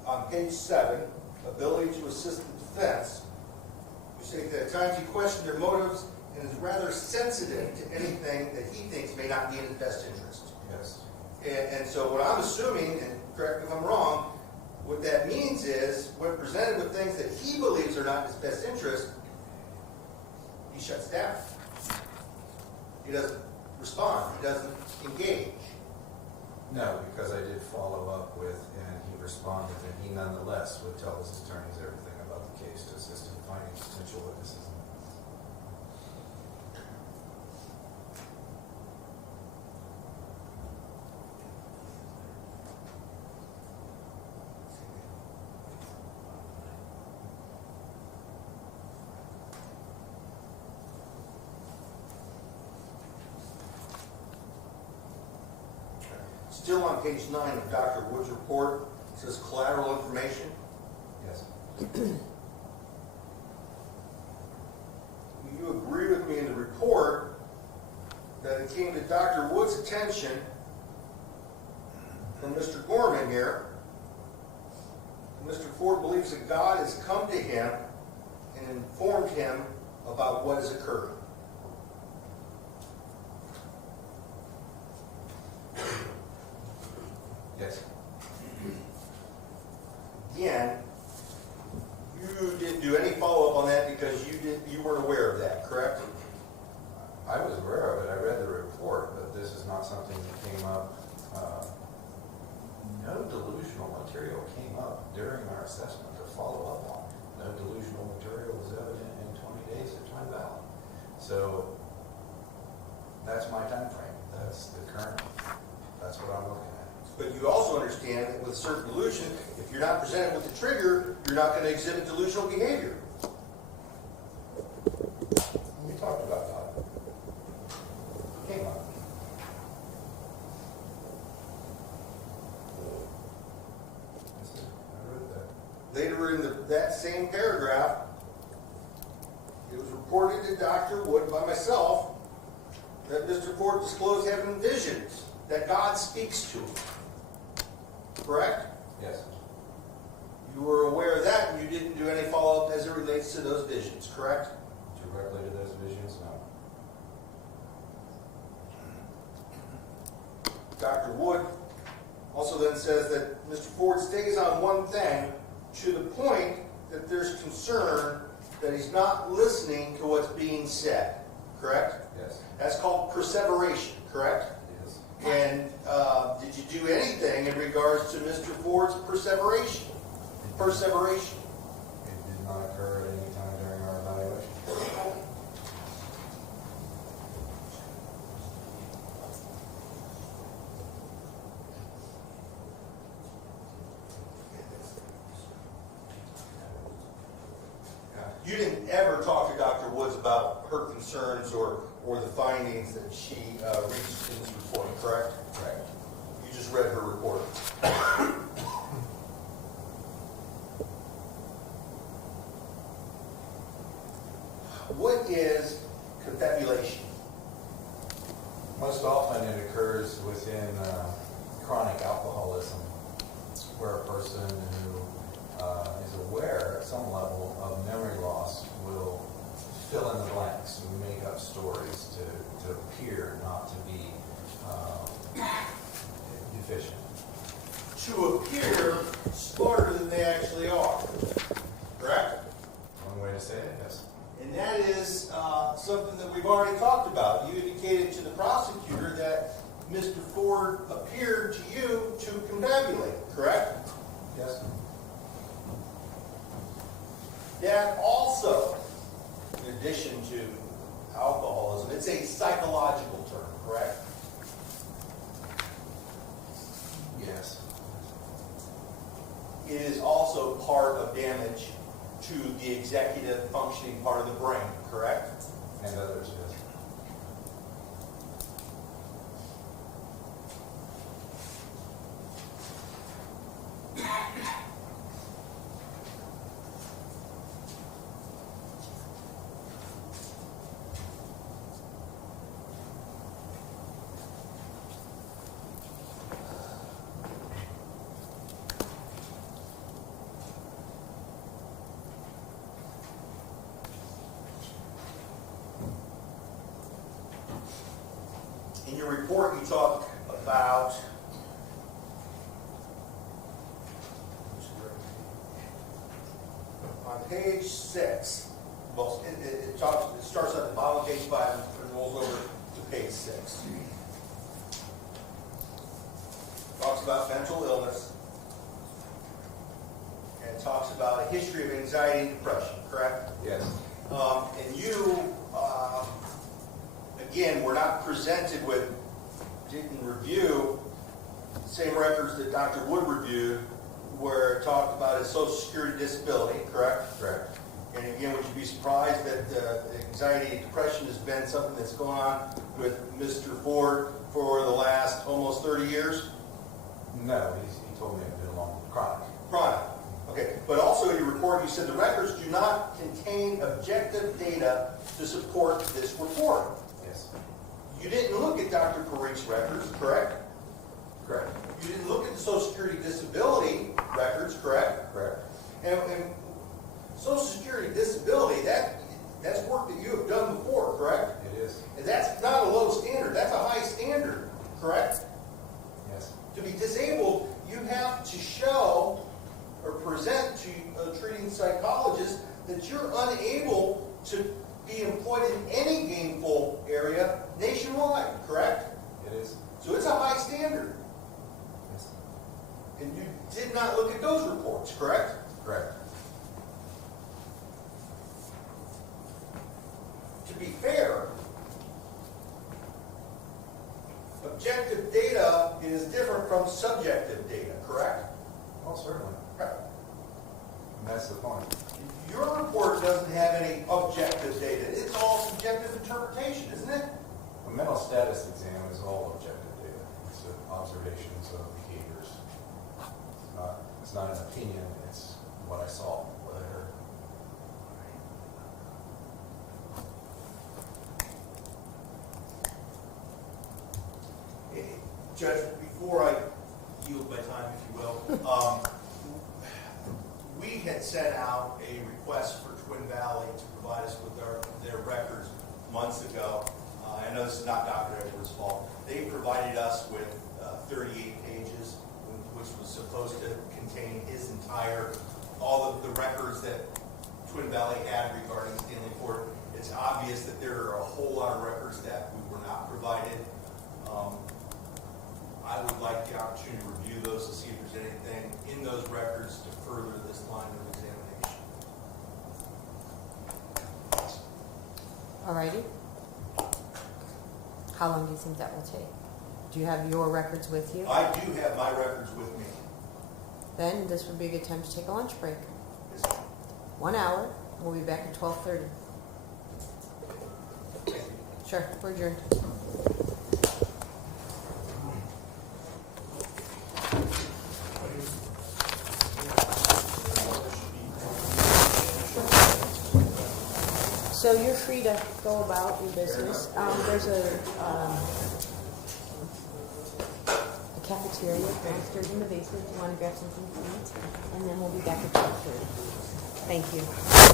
On page 7, ability to assist the defense, you say that at times he questioned their motives and is rather sensitive to anything that he thinks may not be in his best interest. Yes. And so what I'm assuming, and correct me if I'm wrong, what that means is when presented with things that he believes are not in his best interest, he shuts down. He doesn't respond. He doesn't engage. No, because I did follow up with, and he responded, and he nonetheless would tell his attorneys everything about the case to assist in finding potential witnesses. Still on page 9 of Dr. Wood's report, it says collateral information. Yes. You agree with me in the report that it came to Dr. Wood's attention from Mr. Gorman here. Mr. Ford believes that God has come to him and informed him about what has occurred. Yes. Again, you didn't do any follow-up on that because you weren't aware of that, correct? I was aware of it. I read the report, but this is not something that came up. No delusional material came up during our assessment to follow up on. No delusional material was evident in 20 days at Twin Valley. So that's my time frame. That's the current. That's what I'm looking at. But you also understand that with certain delusion, if you're not presented with the trigger, you're not going to exhibit delusional behavior. We talked about that. It came up. I wrote that. Later in that same paragraph, it was reported to Dr. Wood by myself that Mr. Ford disclosed having visions that God speaks to him. Correct? Yes. You were aware of that and you didn't do any follow-up as it relates to those visions, correct? Directly to those visions? No. Dr. Wood also then says that Mr. Ford stays on one thing to the point that there's concern that he's not listening to what's being said, correct? Yes. That's called perseveration, correct? Yes. And did you do anything in regards to Mr. Ford's perseveration? Perseveration. It did not occur at any time during our evaluation. You didn't ever talk to Dr. Woods about her concerns or the findings that she reached in this report, correct? Correct. You just read her report. What is confabulation? Most often it occurs within chronic alcoholism, where a person who is aware at some level of memory loss will fill in the blanks and make up stories to appear not to be deficient. To appear smarter than they actually are, correct? One way to say it, yes. And that is something that we've already talked about. You indicated to the prosecutor that Mr. Ford appeared to you to confabulate, correct? Yes. That also, in addition to alcoholism, it's a psychological term, correct? Yes. It is also part of damage to the executive functioning part of the brain, correct? And others, yes. In your report, you talk about on page 6. Well, it starts at the bottom of page 5 and rolls over to page 6. Talks about mental illness and talks about a history of anxiety and depression. Correct? Yes. And you, again, were not presented with, didn't review the same records that Dr. Wood reviewed, where it talked about his Social Security disability, correct? Correct. And again, would you be surprised that anxiety and depression has been something that's going on with Mr. Ford for the last almost 30 years? No, he told me it had been long chronic. Chronic. Okay, but also in your report, you said the records do not contain objective data to support this report. Yes. You didn't look at Dr. Parikh's records, correct? Correct. You didn't look at the Social Security disability records, correct? Correct. And Social Security disability, that's work that you have done before, correct? It is. And that's not a low standard, that's a high standard, correct? Yes. To be disabled, you have to show or present to a treating psychologist that you're unable to be employed in any gainful area nationwide, correct? It is. So it's a high standard. Yes. And you did not look at those reports, correct? Correct. To be fair, objective data is different from subjective data, correct? Oh, certainly. Correct. And that's the point. Your report doesn't have any objective data. It's all subjective interpretation, isn't it? A mental status exam is all objective data. It's observations of behaviors. It's not an opinion. It's what I saw, what I heard. Judge, before I yield my time, if you will, we had sent out a request for Twin Valley to provide us with their records months ago. I know this is not Dr. Edwards' fault. They provided us with 38 pages, which was supposed to contain his entire, all of the records that Twin Valley had regarding Stanley Ford. It's obvious that there are a whole lot of records that we were not provided. I would like the opportunity to review those to see if there's anything in those records to further this line of examination. Alrighty. How long do you think that will take? Do you have your records with you? I do have my records with me. Then this would be a good time to take a lunch break. Yes, ma'am. 1 hour. We'll be back at 12:30. Sure, we're adjourned. So you're free to go about your business. There's a cafeteria downstairs in the basement. You want to grab something to eat? And then we'll be back at 12:30. Thank you.